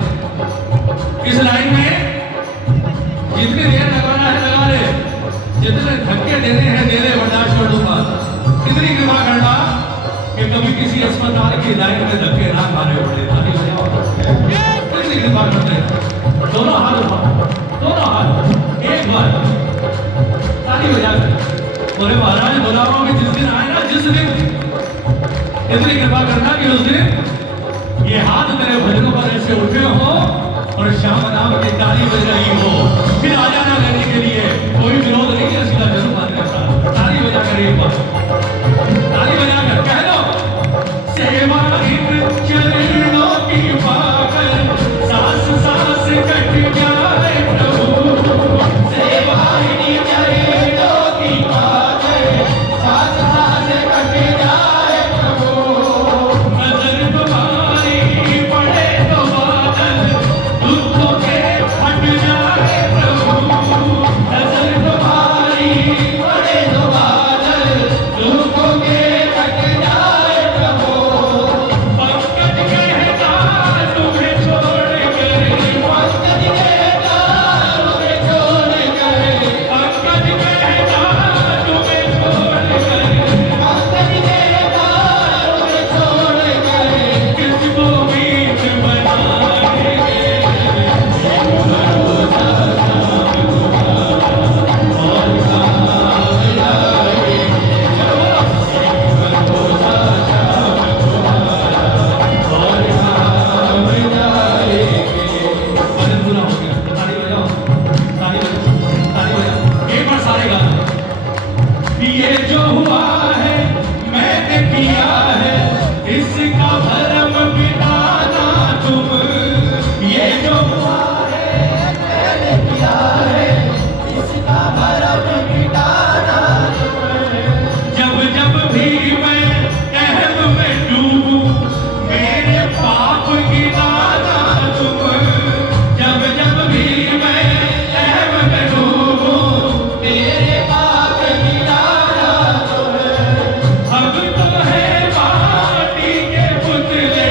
इस लाइन में जितनी देर लगाना है लगा ले, जितने धक्के देने हैं दे ले, बर्दाश्त कर लूंगा। इतनी कृपा करना कि कभी किसी अस्पताल की लाइन में धक्के ना खाने पड़े। ताली बजाओ, इतनी कृपा करते हैं। दोनों हाथ उठाओ, दोनों हाथ एक बार ताली बजा कर बोले महाराज बुलावा में जिस दिन आए ना, जिस दिन इतनी कृपा करना कि उस दिन ये हाथ तेरे भजनों पर ऐसे उठे हो और श्याम नाम की ताली बज रही हो, फिर आ जाना लेने के लिए। कोई विरोध नहीं है, सीधा जरूर मान करता। ताली बजा कर एक बार, ताली बजा कर कह दो सेवा चरणों की पाकर सांस सांस कट जाए प्रभु, सेवा चरणों की पाकर सांस सांस कट जाए प्रभु। नजर तुम्हारी पड़े तो बादल दुखों के हट जाए प्रभु, नजर तुम्हारी पड़े तो बादल दुखों के कट जाए प्रभु। पंकज कहता तुम्हें छोड़ कर, पंकज कहता तुम्हें छोड़ कर, पंकज कहता तुम्हें छोड़ कर, पंकज कहता तुम्हें छोड़ कर, किसको बीच बनाएंगे। भजन पूरा हो गया, ताली बजाओ, ताली बजाओ, ताली बजाओ। एक बार सारे गाना। ये जो हुआ है मैंने किया है, इसका भरम मिटाना तुम। ये जो हुआ मैंने किया है इसका भरम मिटाना जब जब भी मैं अहम में डूबूं, मेरे पाप गिनाना तुम। जब जब भी मैं अहम में डूबूं, मेरे पाप गिनाना हम तो है माटी के पुतले,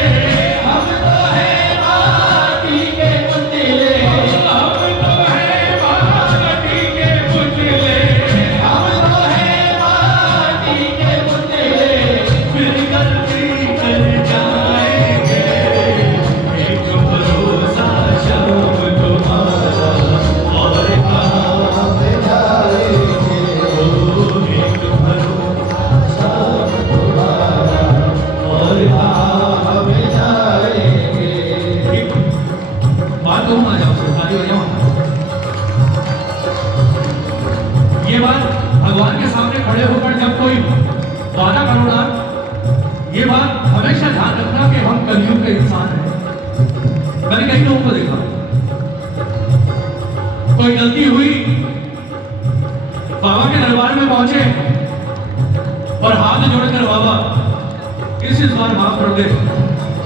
हम तो है माटी के पुतले, हम तो है माटी के पुतले। हम तो है माटी के पुतले। फिर गलती कर जाएंगे, एक भरोसा शाम तुम्हारा और कहाँ जाएंगे हो। एक भरोसा और हम जाएंगे। एक बात कहूँ ना, जाओ ताली बजाओ। ये बात भगवान के सामने खड़े होकर जब कोई वादा करो ना, ये बात हमेशा ध्यान रखना कि हम कलयुग के इंसान हैं। मैंने कई लोगों को देखा, कोई गलती हुई, बाबा के दरबार में पहुंचे और हाथ जोड़कर बाबा इस बार माफ कर दे,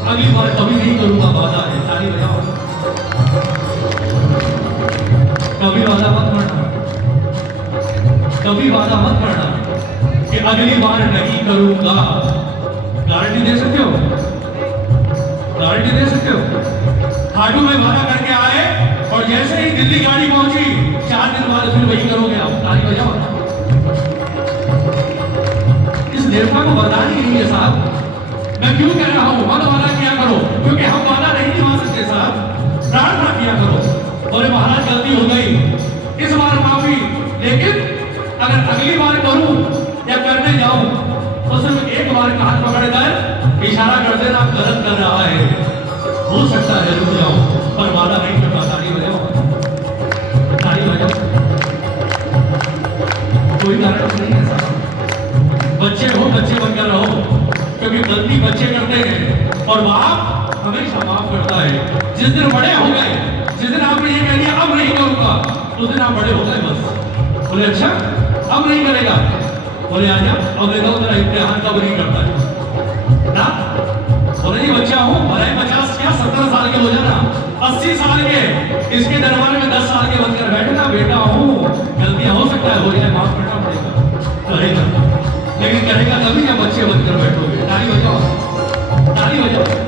अगली बार कभी नहीं करूंगा, वादा है। ताली बजाओ। कभी वादा मत करना, कभी वादा मत करना कि अगली बार नहीं करूंगा। गारंटी दे सकते हो? गारंटी दे सकते हो? खाटू में वादा करके आए और जैसे ही दिल्ली गाड़ी पहुंची, 4 दिन बाद फिर वही करोगे आप। ताली बजाओ। इस देवता को वरदान ही नहीं है साहब। मैं क्यों कह रहा हूं मत वादा किया करो, क्योंकि हम वादा नहीं निभा सकते साहब। प्रार्थना किया करो, बोले महाराज गलती हो गई, इस बार माफी, लेकिन अगर अगली बार करूं या करने जाऊं तो सिर्फ एक बार का हाथ पकड़कर इशारा कर देना गलत कर रहा है, हो सकता है रुक जाओ, पर वादा नहीं करता। ताली बजाओ, ताली बजाओ। कोई कारण नहीं है साहब। बच्चे हो, बच्चे बनकर रहो, क्योंकि गलती बच्चे करते हैं और बाप हमेशा माफ करता है। जिस दिन बड़े हो गए, जिस दिन आपने ये कह दिया अब नहीं करूंगा, उस दिन आप बड़े हो गए बस। बोले अच्छा अब नहीं करेगा, बोले आजा अब देखो तेरा इम्तिहान कब नहीं करता है ना। बोले जी बच्चा हूँ, भले 50 क्या 70 साल के हो जाना, 80 साल के, इसके दरबार में 10 साल के बनकर बैठना, बेटा हूँ, गलतियां हो सकता है हो जाए, माफ करना पड़ेगा, करेगा, लेकिन करेगा तभी जब बच्चे बनकर बैठोगे। ताली बजाओ, ताली बजाओ।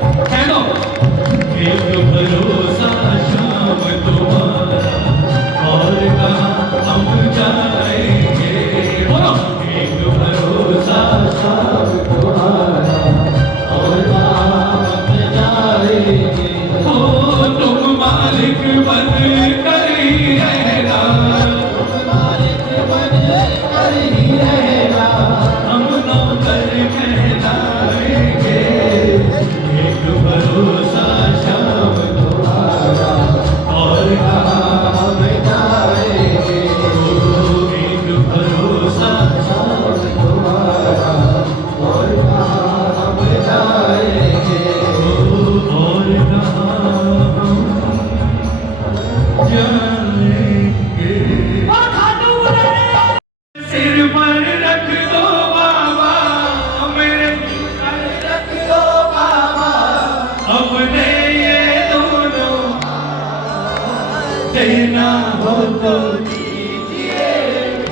हो तो दीजिए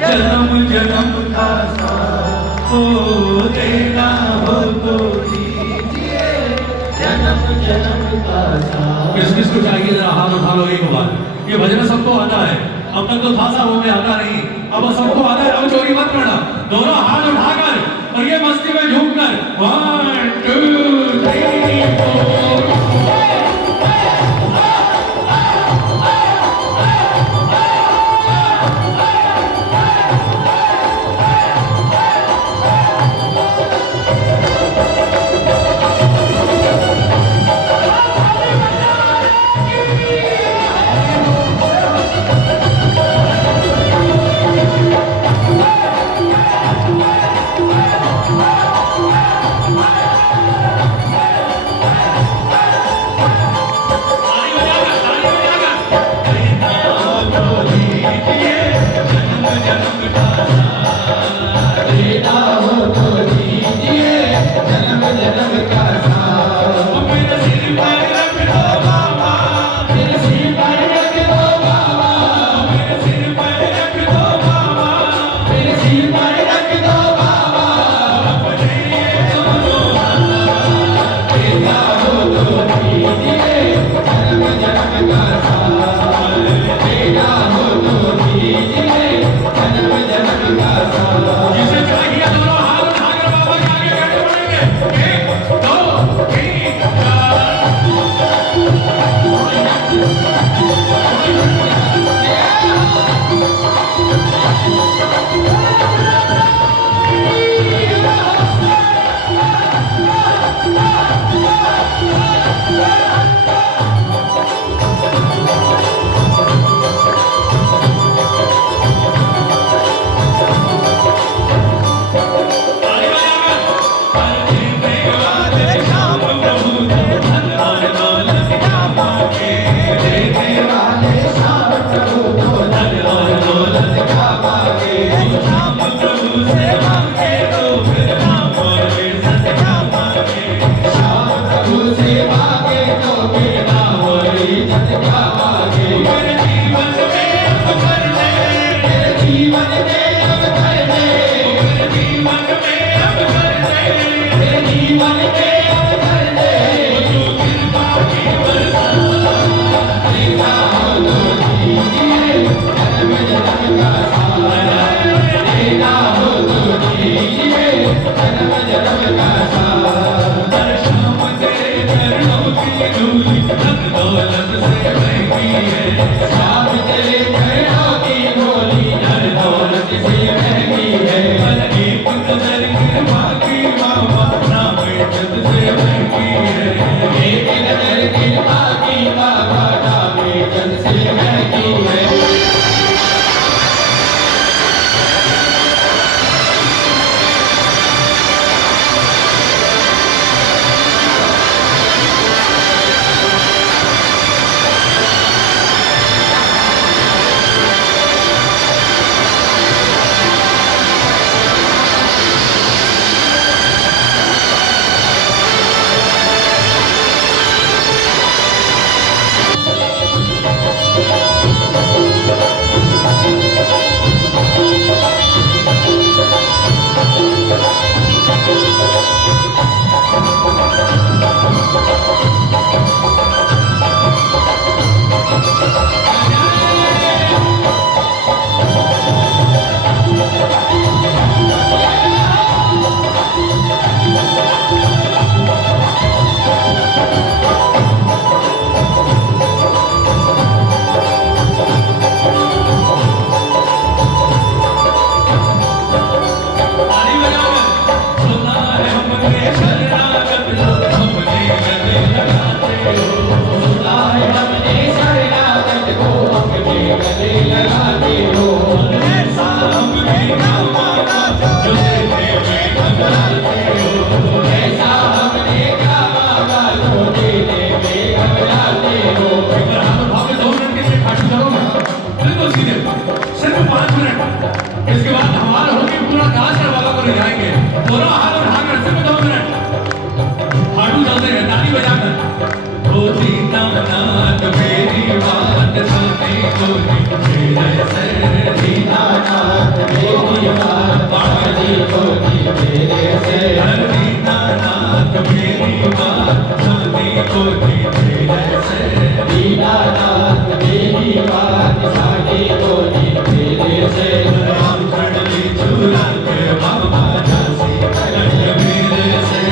जन्म जन्म का साथ हो देना हो तो दीजिए जन्म जन्म का साथ। किस किस को चाहिए जरा हाथ उठा लो एक बार। ये भजन सबको आता है, अब तक तो था सब हमें आता नहीं, अब सबको आता है। अब चोरी मत करना, दोनों हाथ उठाकर और ये मस्ती में झूमकर 1 2 3 4। होती तमन्ना तो मेरी बात सुने कोई को तेरे से दीनानाथ मेरी बात साड़ी बोली तेरे से हम खड़ली चूरा के बाबा दासी करके मेरे से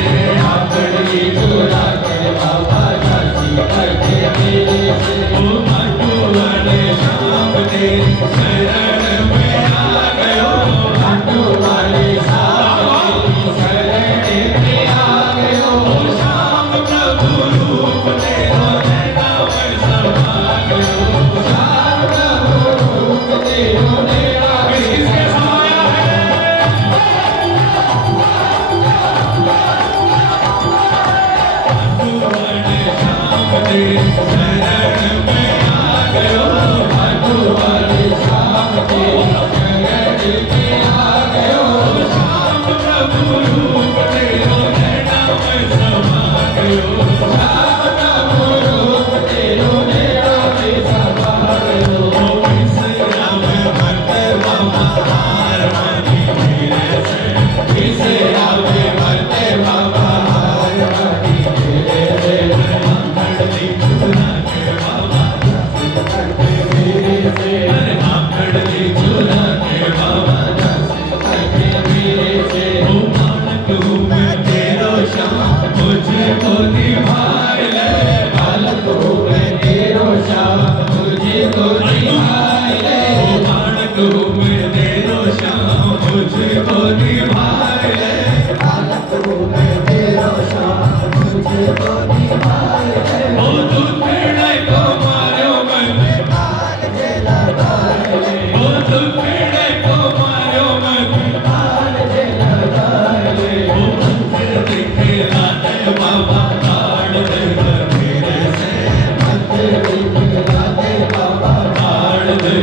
आकड़ी चूरा के बाबा दासी करके मेरे से ओ माटू वाले शाम तेरी शरण में आ गयो लाडू वाले साहब शरण में आ गयो शाम प्रभु रूप तेरो नैना में समा गयो शाम प्रभु रूप तेरो नैना में किसके समाया है वाले शाम तेरी शरण में आ गयो लाडू वाले साहब तेरी शरण में आ गयो शाम प्रभु रूप तेरो नैना में समा गयो शाम प्रभु रूप तेरो नैना में समा गयो ओ मिसरा में भरते बाबा हार मानी मेरे से इसे आगे बढ़ते बाबा हार मानी तेरे से खड़ली चूरा के बाबा करते मेरे से खड़ली चूरा के बाबा करते मेरे से ओ मानक हूँ मैं तेरो श्याम मुझको निभाए ले बालक हो मैं तेरो श्याम मुझे तो निभाए ले ओ मानक हूँ मैं तेरो श्याम मुझको निभाए ले बालक हो मैं तेरो श्याम मुझे तो निभाए ले ओ दुखड़े को मारो मैं बाल जेला बाल ले ओ दुखड़े को मारो मैं बाल जेला बाल ले ओ मंदिर दिखे लाते बाबा काट दे मेरे से मंदिर दिखलाते बाबा काट दे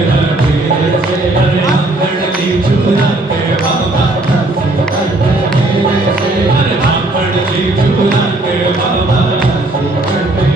मेरे से अरे खड़ली चूरा के बाबा करते मेरे से अरे खड़ली चूरा के बाबा करते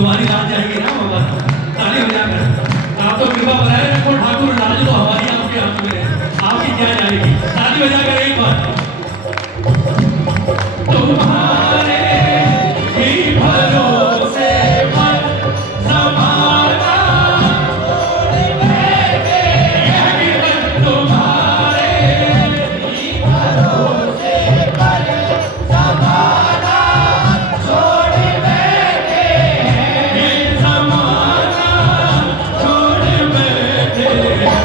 तुम्हारी रात जाएगी ना बाबा, ताली बजाकर। आप तो कृपा बनाए रखो ठाकुर, राज तो हमारी आपके हाथ में है, आपकी क्या जाएगी। ताली बजाकर एक बार। तुम्हारे ही भरोसे पर ज़माना छोड़ बैठे हैं, तुम्हारे ही भरोसे पर ज़माना छोड़ बैठे हैं, ज़माना छोड़ बैठे हैं।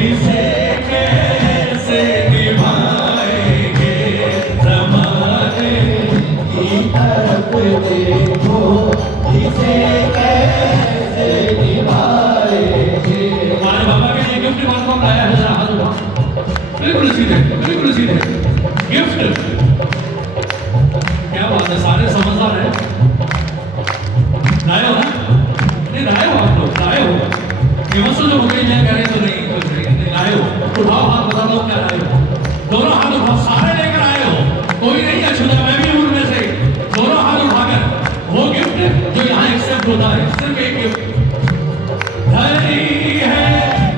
इसे कैसे निभाएंगे, ज़माने की तरफ देखो, इसे कैसे निभाएंगे। हमारे बाबा के लिए गिफ्ट कौन कौन लाया है, जरा हाथ उठाओ। बिल्कुल सीधे, बिल्कुल सीधे। गिफ्ट क्या बात है, सारे समझदार हैं। लाए हो ना? नहीं लाए हो, आप लोग लाए हो। ये मत सोचो मुझे मैं कह रहे तो नहीं, कुछ नहीं लाए हो। उठाओ हाथ, बता दो क्या लाए हो। दोनों हाथ उठाओ, सारे लेकर आए हो, कोई नहीं अछूता। मैं भी हूं उनमें से। दोनों हाथ उठाकर वो गिफ्ट जो यहाँ एक्सेप्ट होता है, सिर्फ एक गिफ्ट। धरी है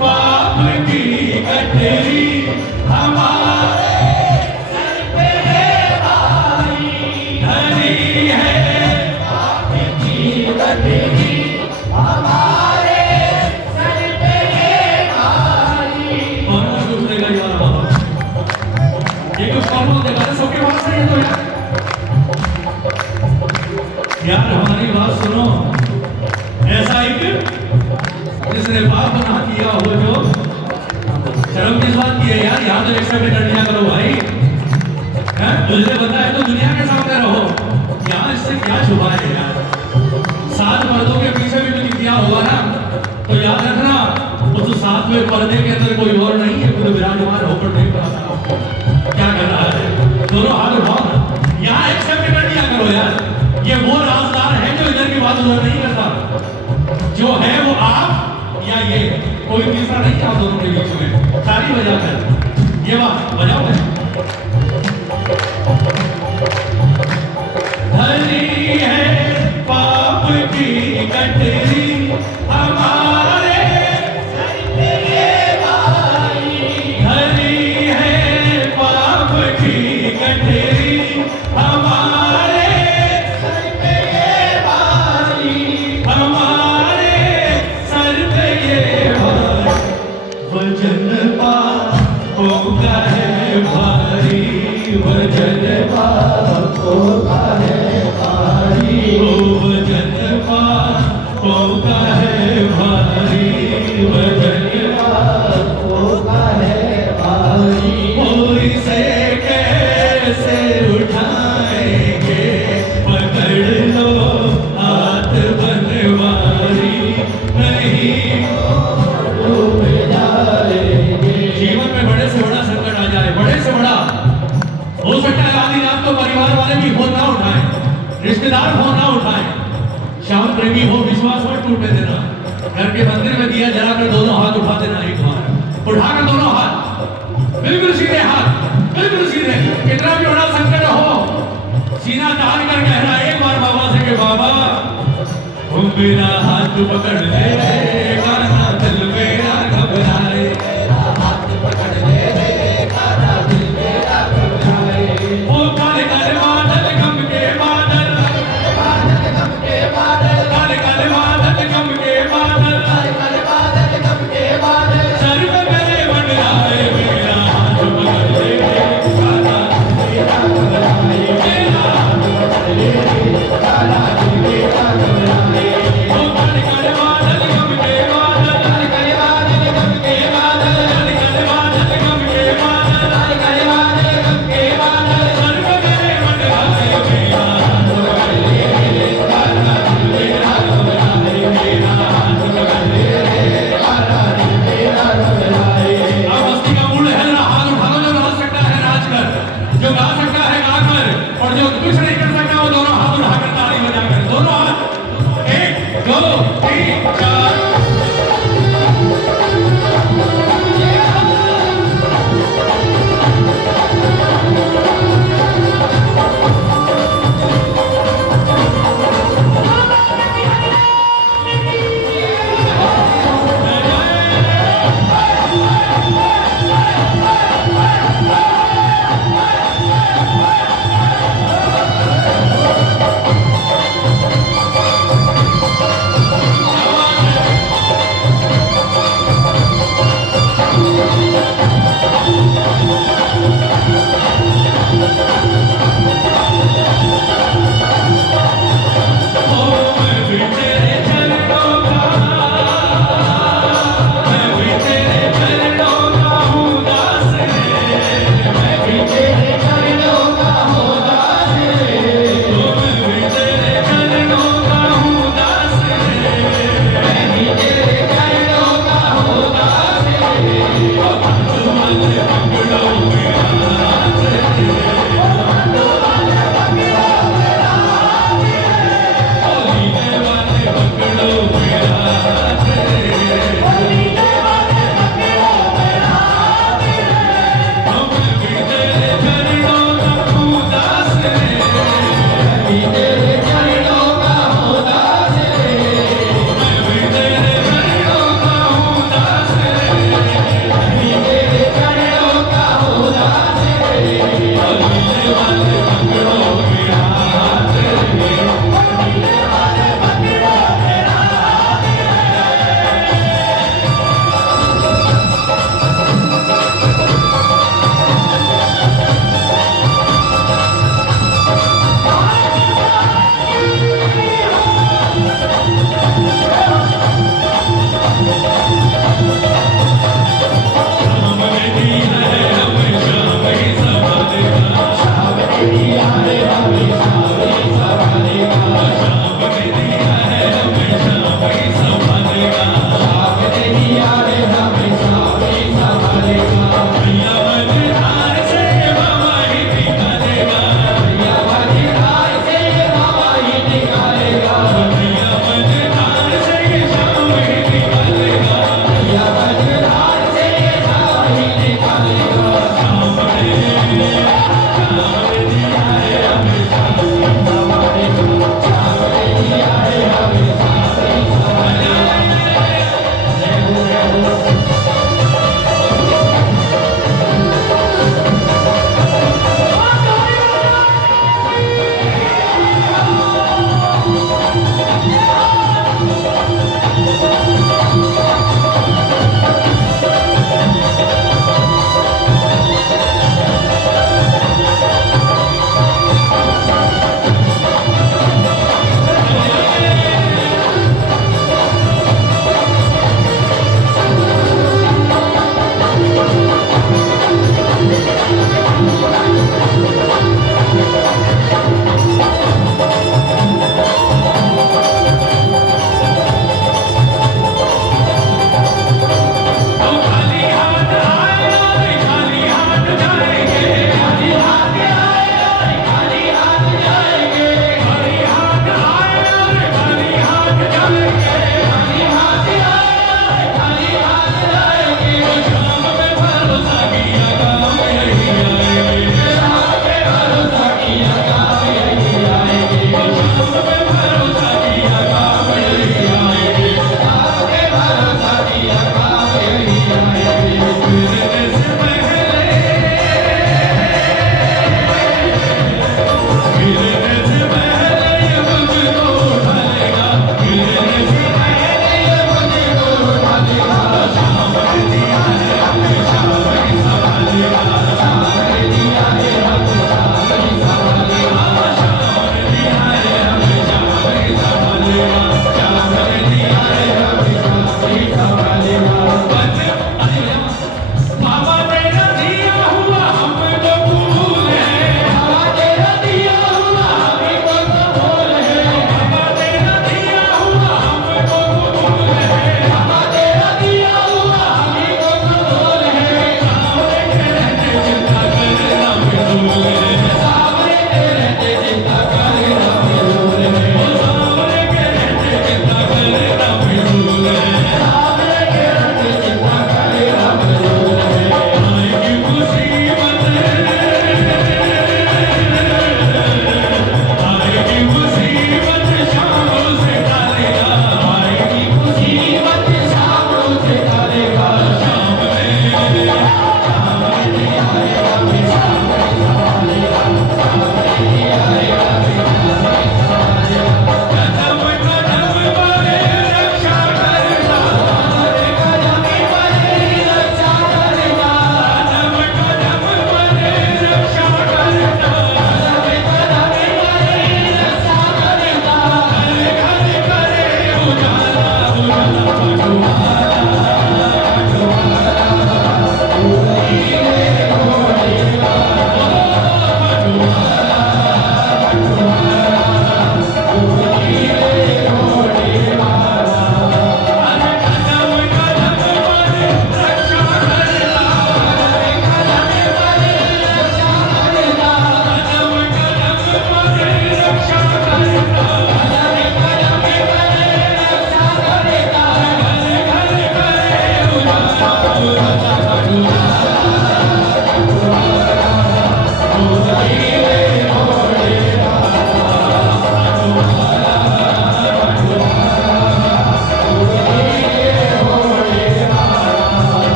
पाप की गठरी हमारे सर पे भाई, धरी है पाप की गठरी हमारे सर पे भाई। और दूसरे का यार बाबा, ये कुछ कौन देगा सबके पास है ये तो यार हमारी बात सुनो। ऐसा एक जिसने पाप ना किया हो, जो शर्म किस बात की है यार, यहाँ तो एक्सेप्ट कर लिया करो भाई। तुझे पता है तो दुनिया के सामने रहो, यहाँ इससे क्या छुपा है यार। 7 मर्दों के पीछे भी कुछ किया होगा ना, तो याद रखना उस 7वें पर्दे के अंदर कोई और नहीं है, खुद विराजमान होकर देख रहा था क्या कर रहा है। दोनों हाथ उठाओ ना, यहाँ एक्सेप्ट कर लिया करो यार। ये वो राजदार है जो इधर की बात उधर नहीं करता, जो है वो आप या ये, कोई तीसरा नहीं था दोनों के बीच में। ताली बजाकर ये बात बजाओ। धरी है पाप की गठरी हमारे सर पे भाई, धरी है पाप की गठरी हमारे सर पे भाई, हमारे सर पे भाई। वजन पापों का है भारी, वजन पापों का है भारी, वजन पापों का है भारी, वजन पापों का है भारी। इसे कैसे उठाएंगे, पकड़ लो हाथ बनवारी, नहीं डूब जाएंगे। जीवन में बड़े से बड़ा संकट आ जाए, बड़े से बड़ा हो सकता है, आधी रात को परिवार वाले भी फोन ना उठाए, रिश्तेदार फोन ना उठाए, श्याम प्रेमी हो, विश्वास मत टूटने देना। घर के मंदिर में दिया जलाकर दोनों हाथ उठा देना, एक बार उठाकर दोनों हाथ बिल्कुल सीधे, हाथ बिल्कुल सीधे। कितना भी बड़ा संकट हो, सीना तान कर कहना एक बार बाबा से कि बाबा तुम मेरा हाथ पकड़ ले, गाना दिल मेरा घबराए, मेरा हाथ पकड़ ले, गाना दिल मेरा घबराए। वो काले काले बादल गम के बादल, बादल गम के बादल, काले काले बादल गम के बादल, काले काले बादल गम के बादल, सर पे मेरे मंडराए, मेरा हाथ पकड़ ले, गाना मेरा घबराए, मेरा हाथ पकड़ ले, गाना दिल मेरा घबराए। वो काले काले बादल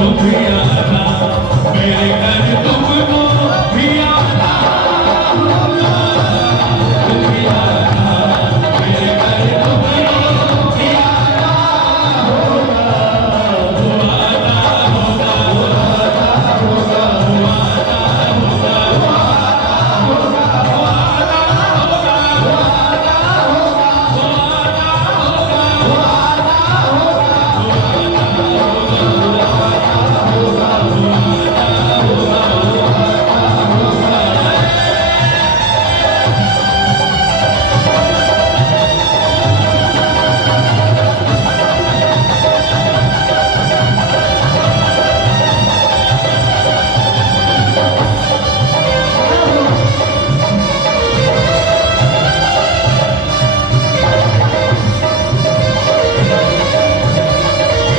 तुम भी आना मेरे घर तुमको भी आना होगा तुम भी आना मेरे घर तुमको भी आना होगा वो आना होगा वो आना होगा वो आना होगा वो आना होगा वो आना होगा वो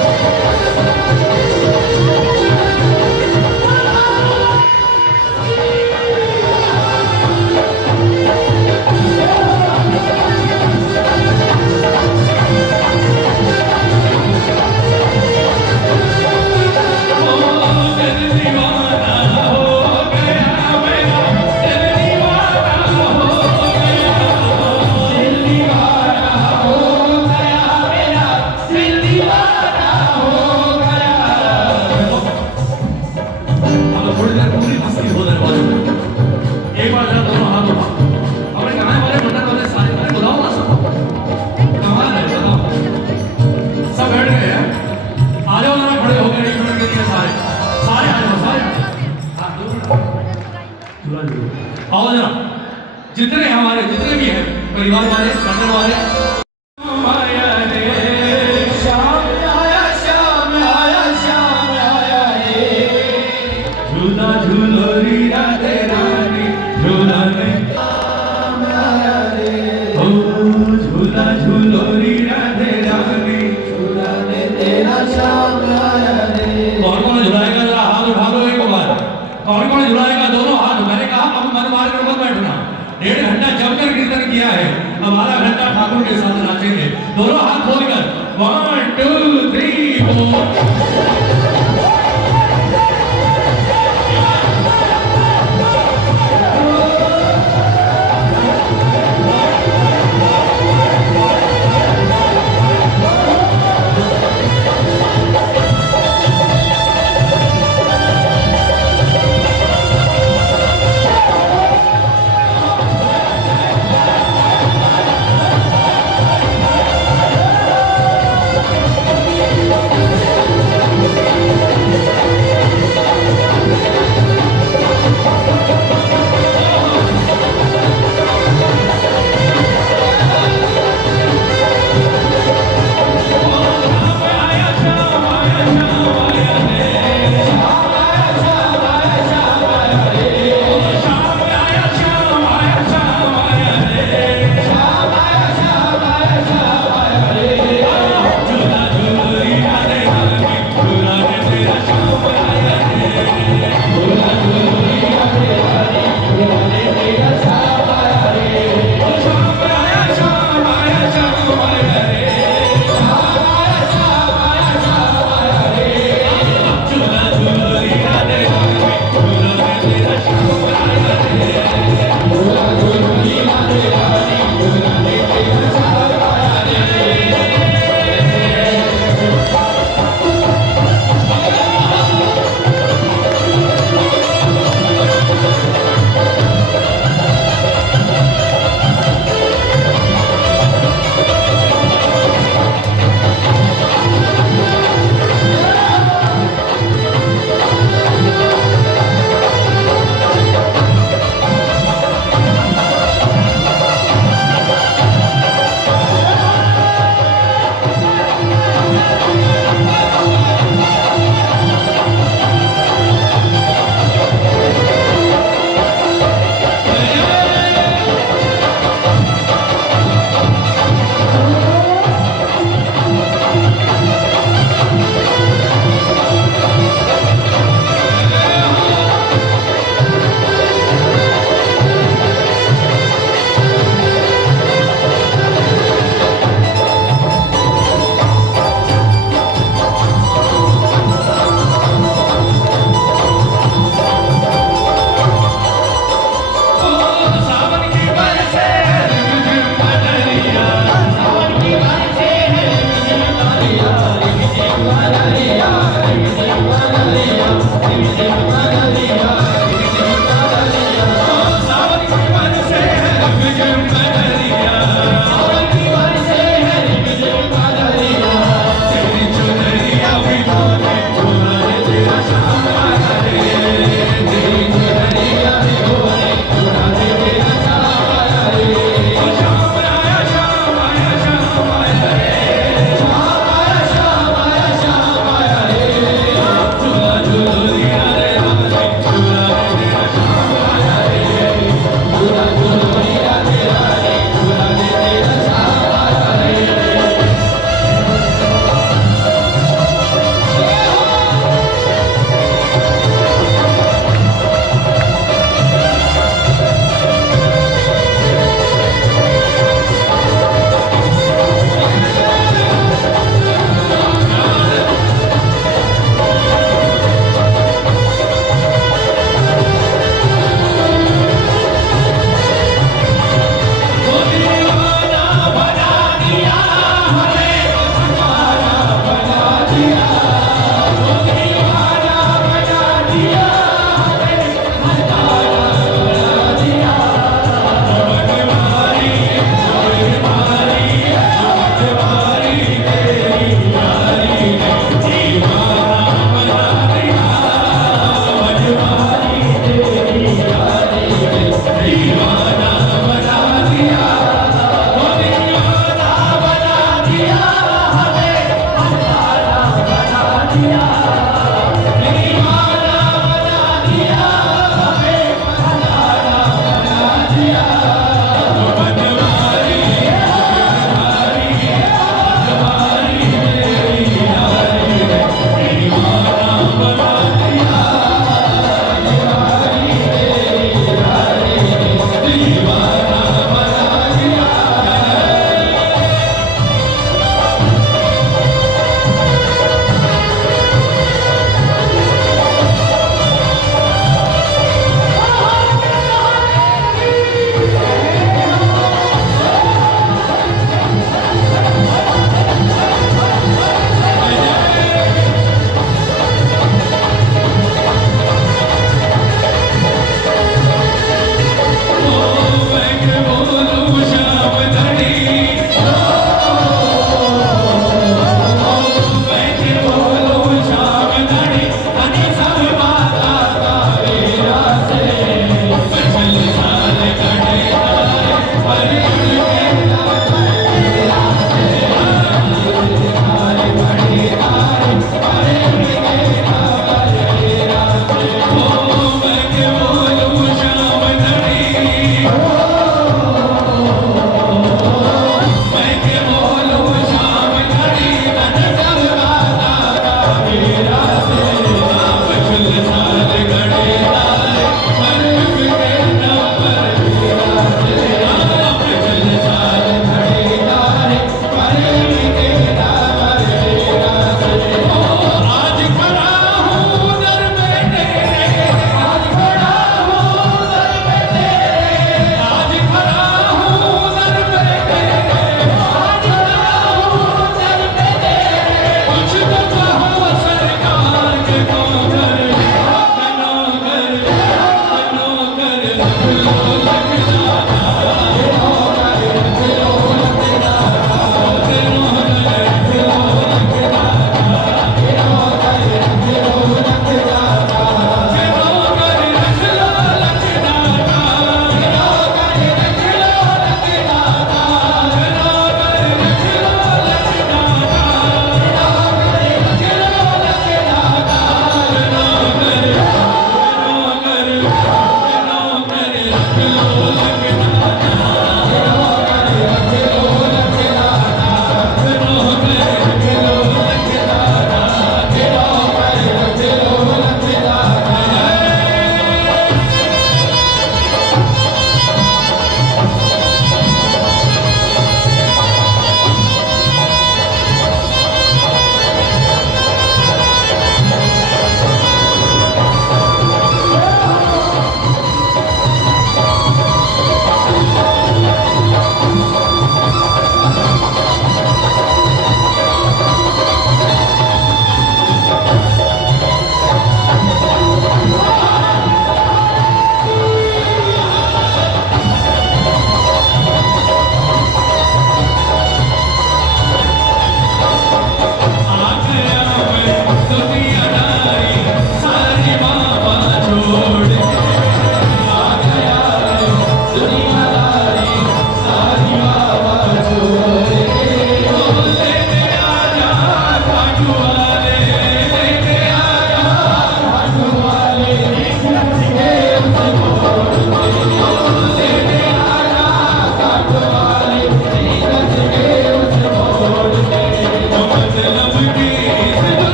आना होगा वो आओ जरा जितने हमारे जितने भी हैं परिवार वाले मंडल वाले माया रे श्याम आया श्याम आया श्याम आया रे झूला झूलोरी राधे रानी झूला ने श्याम आया रे ओ झूला झूलोरी राधे रानी झूला ने तेरा श्याम आया रे कौन झुलाएगा जरा हाथ उठा लो एक बार कौन झुलाएगा दोनों हाथ मैंने कहा अब मन मार कर मत बैठना 1.5 घंटा जमकर कीर्तन किया है अब आधा घंटा ठाकुर के साथ नाचेंगे दोनों हाथ खोलकर 1 2 3 4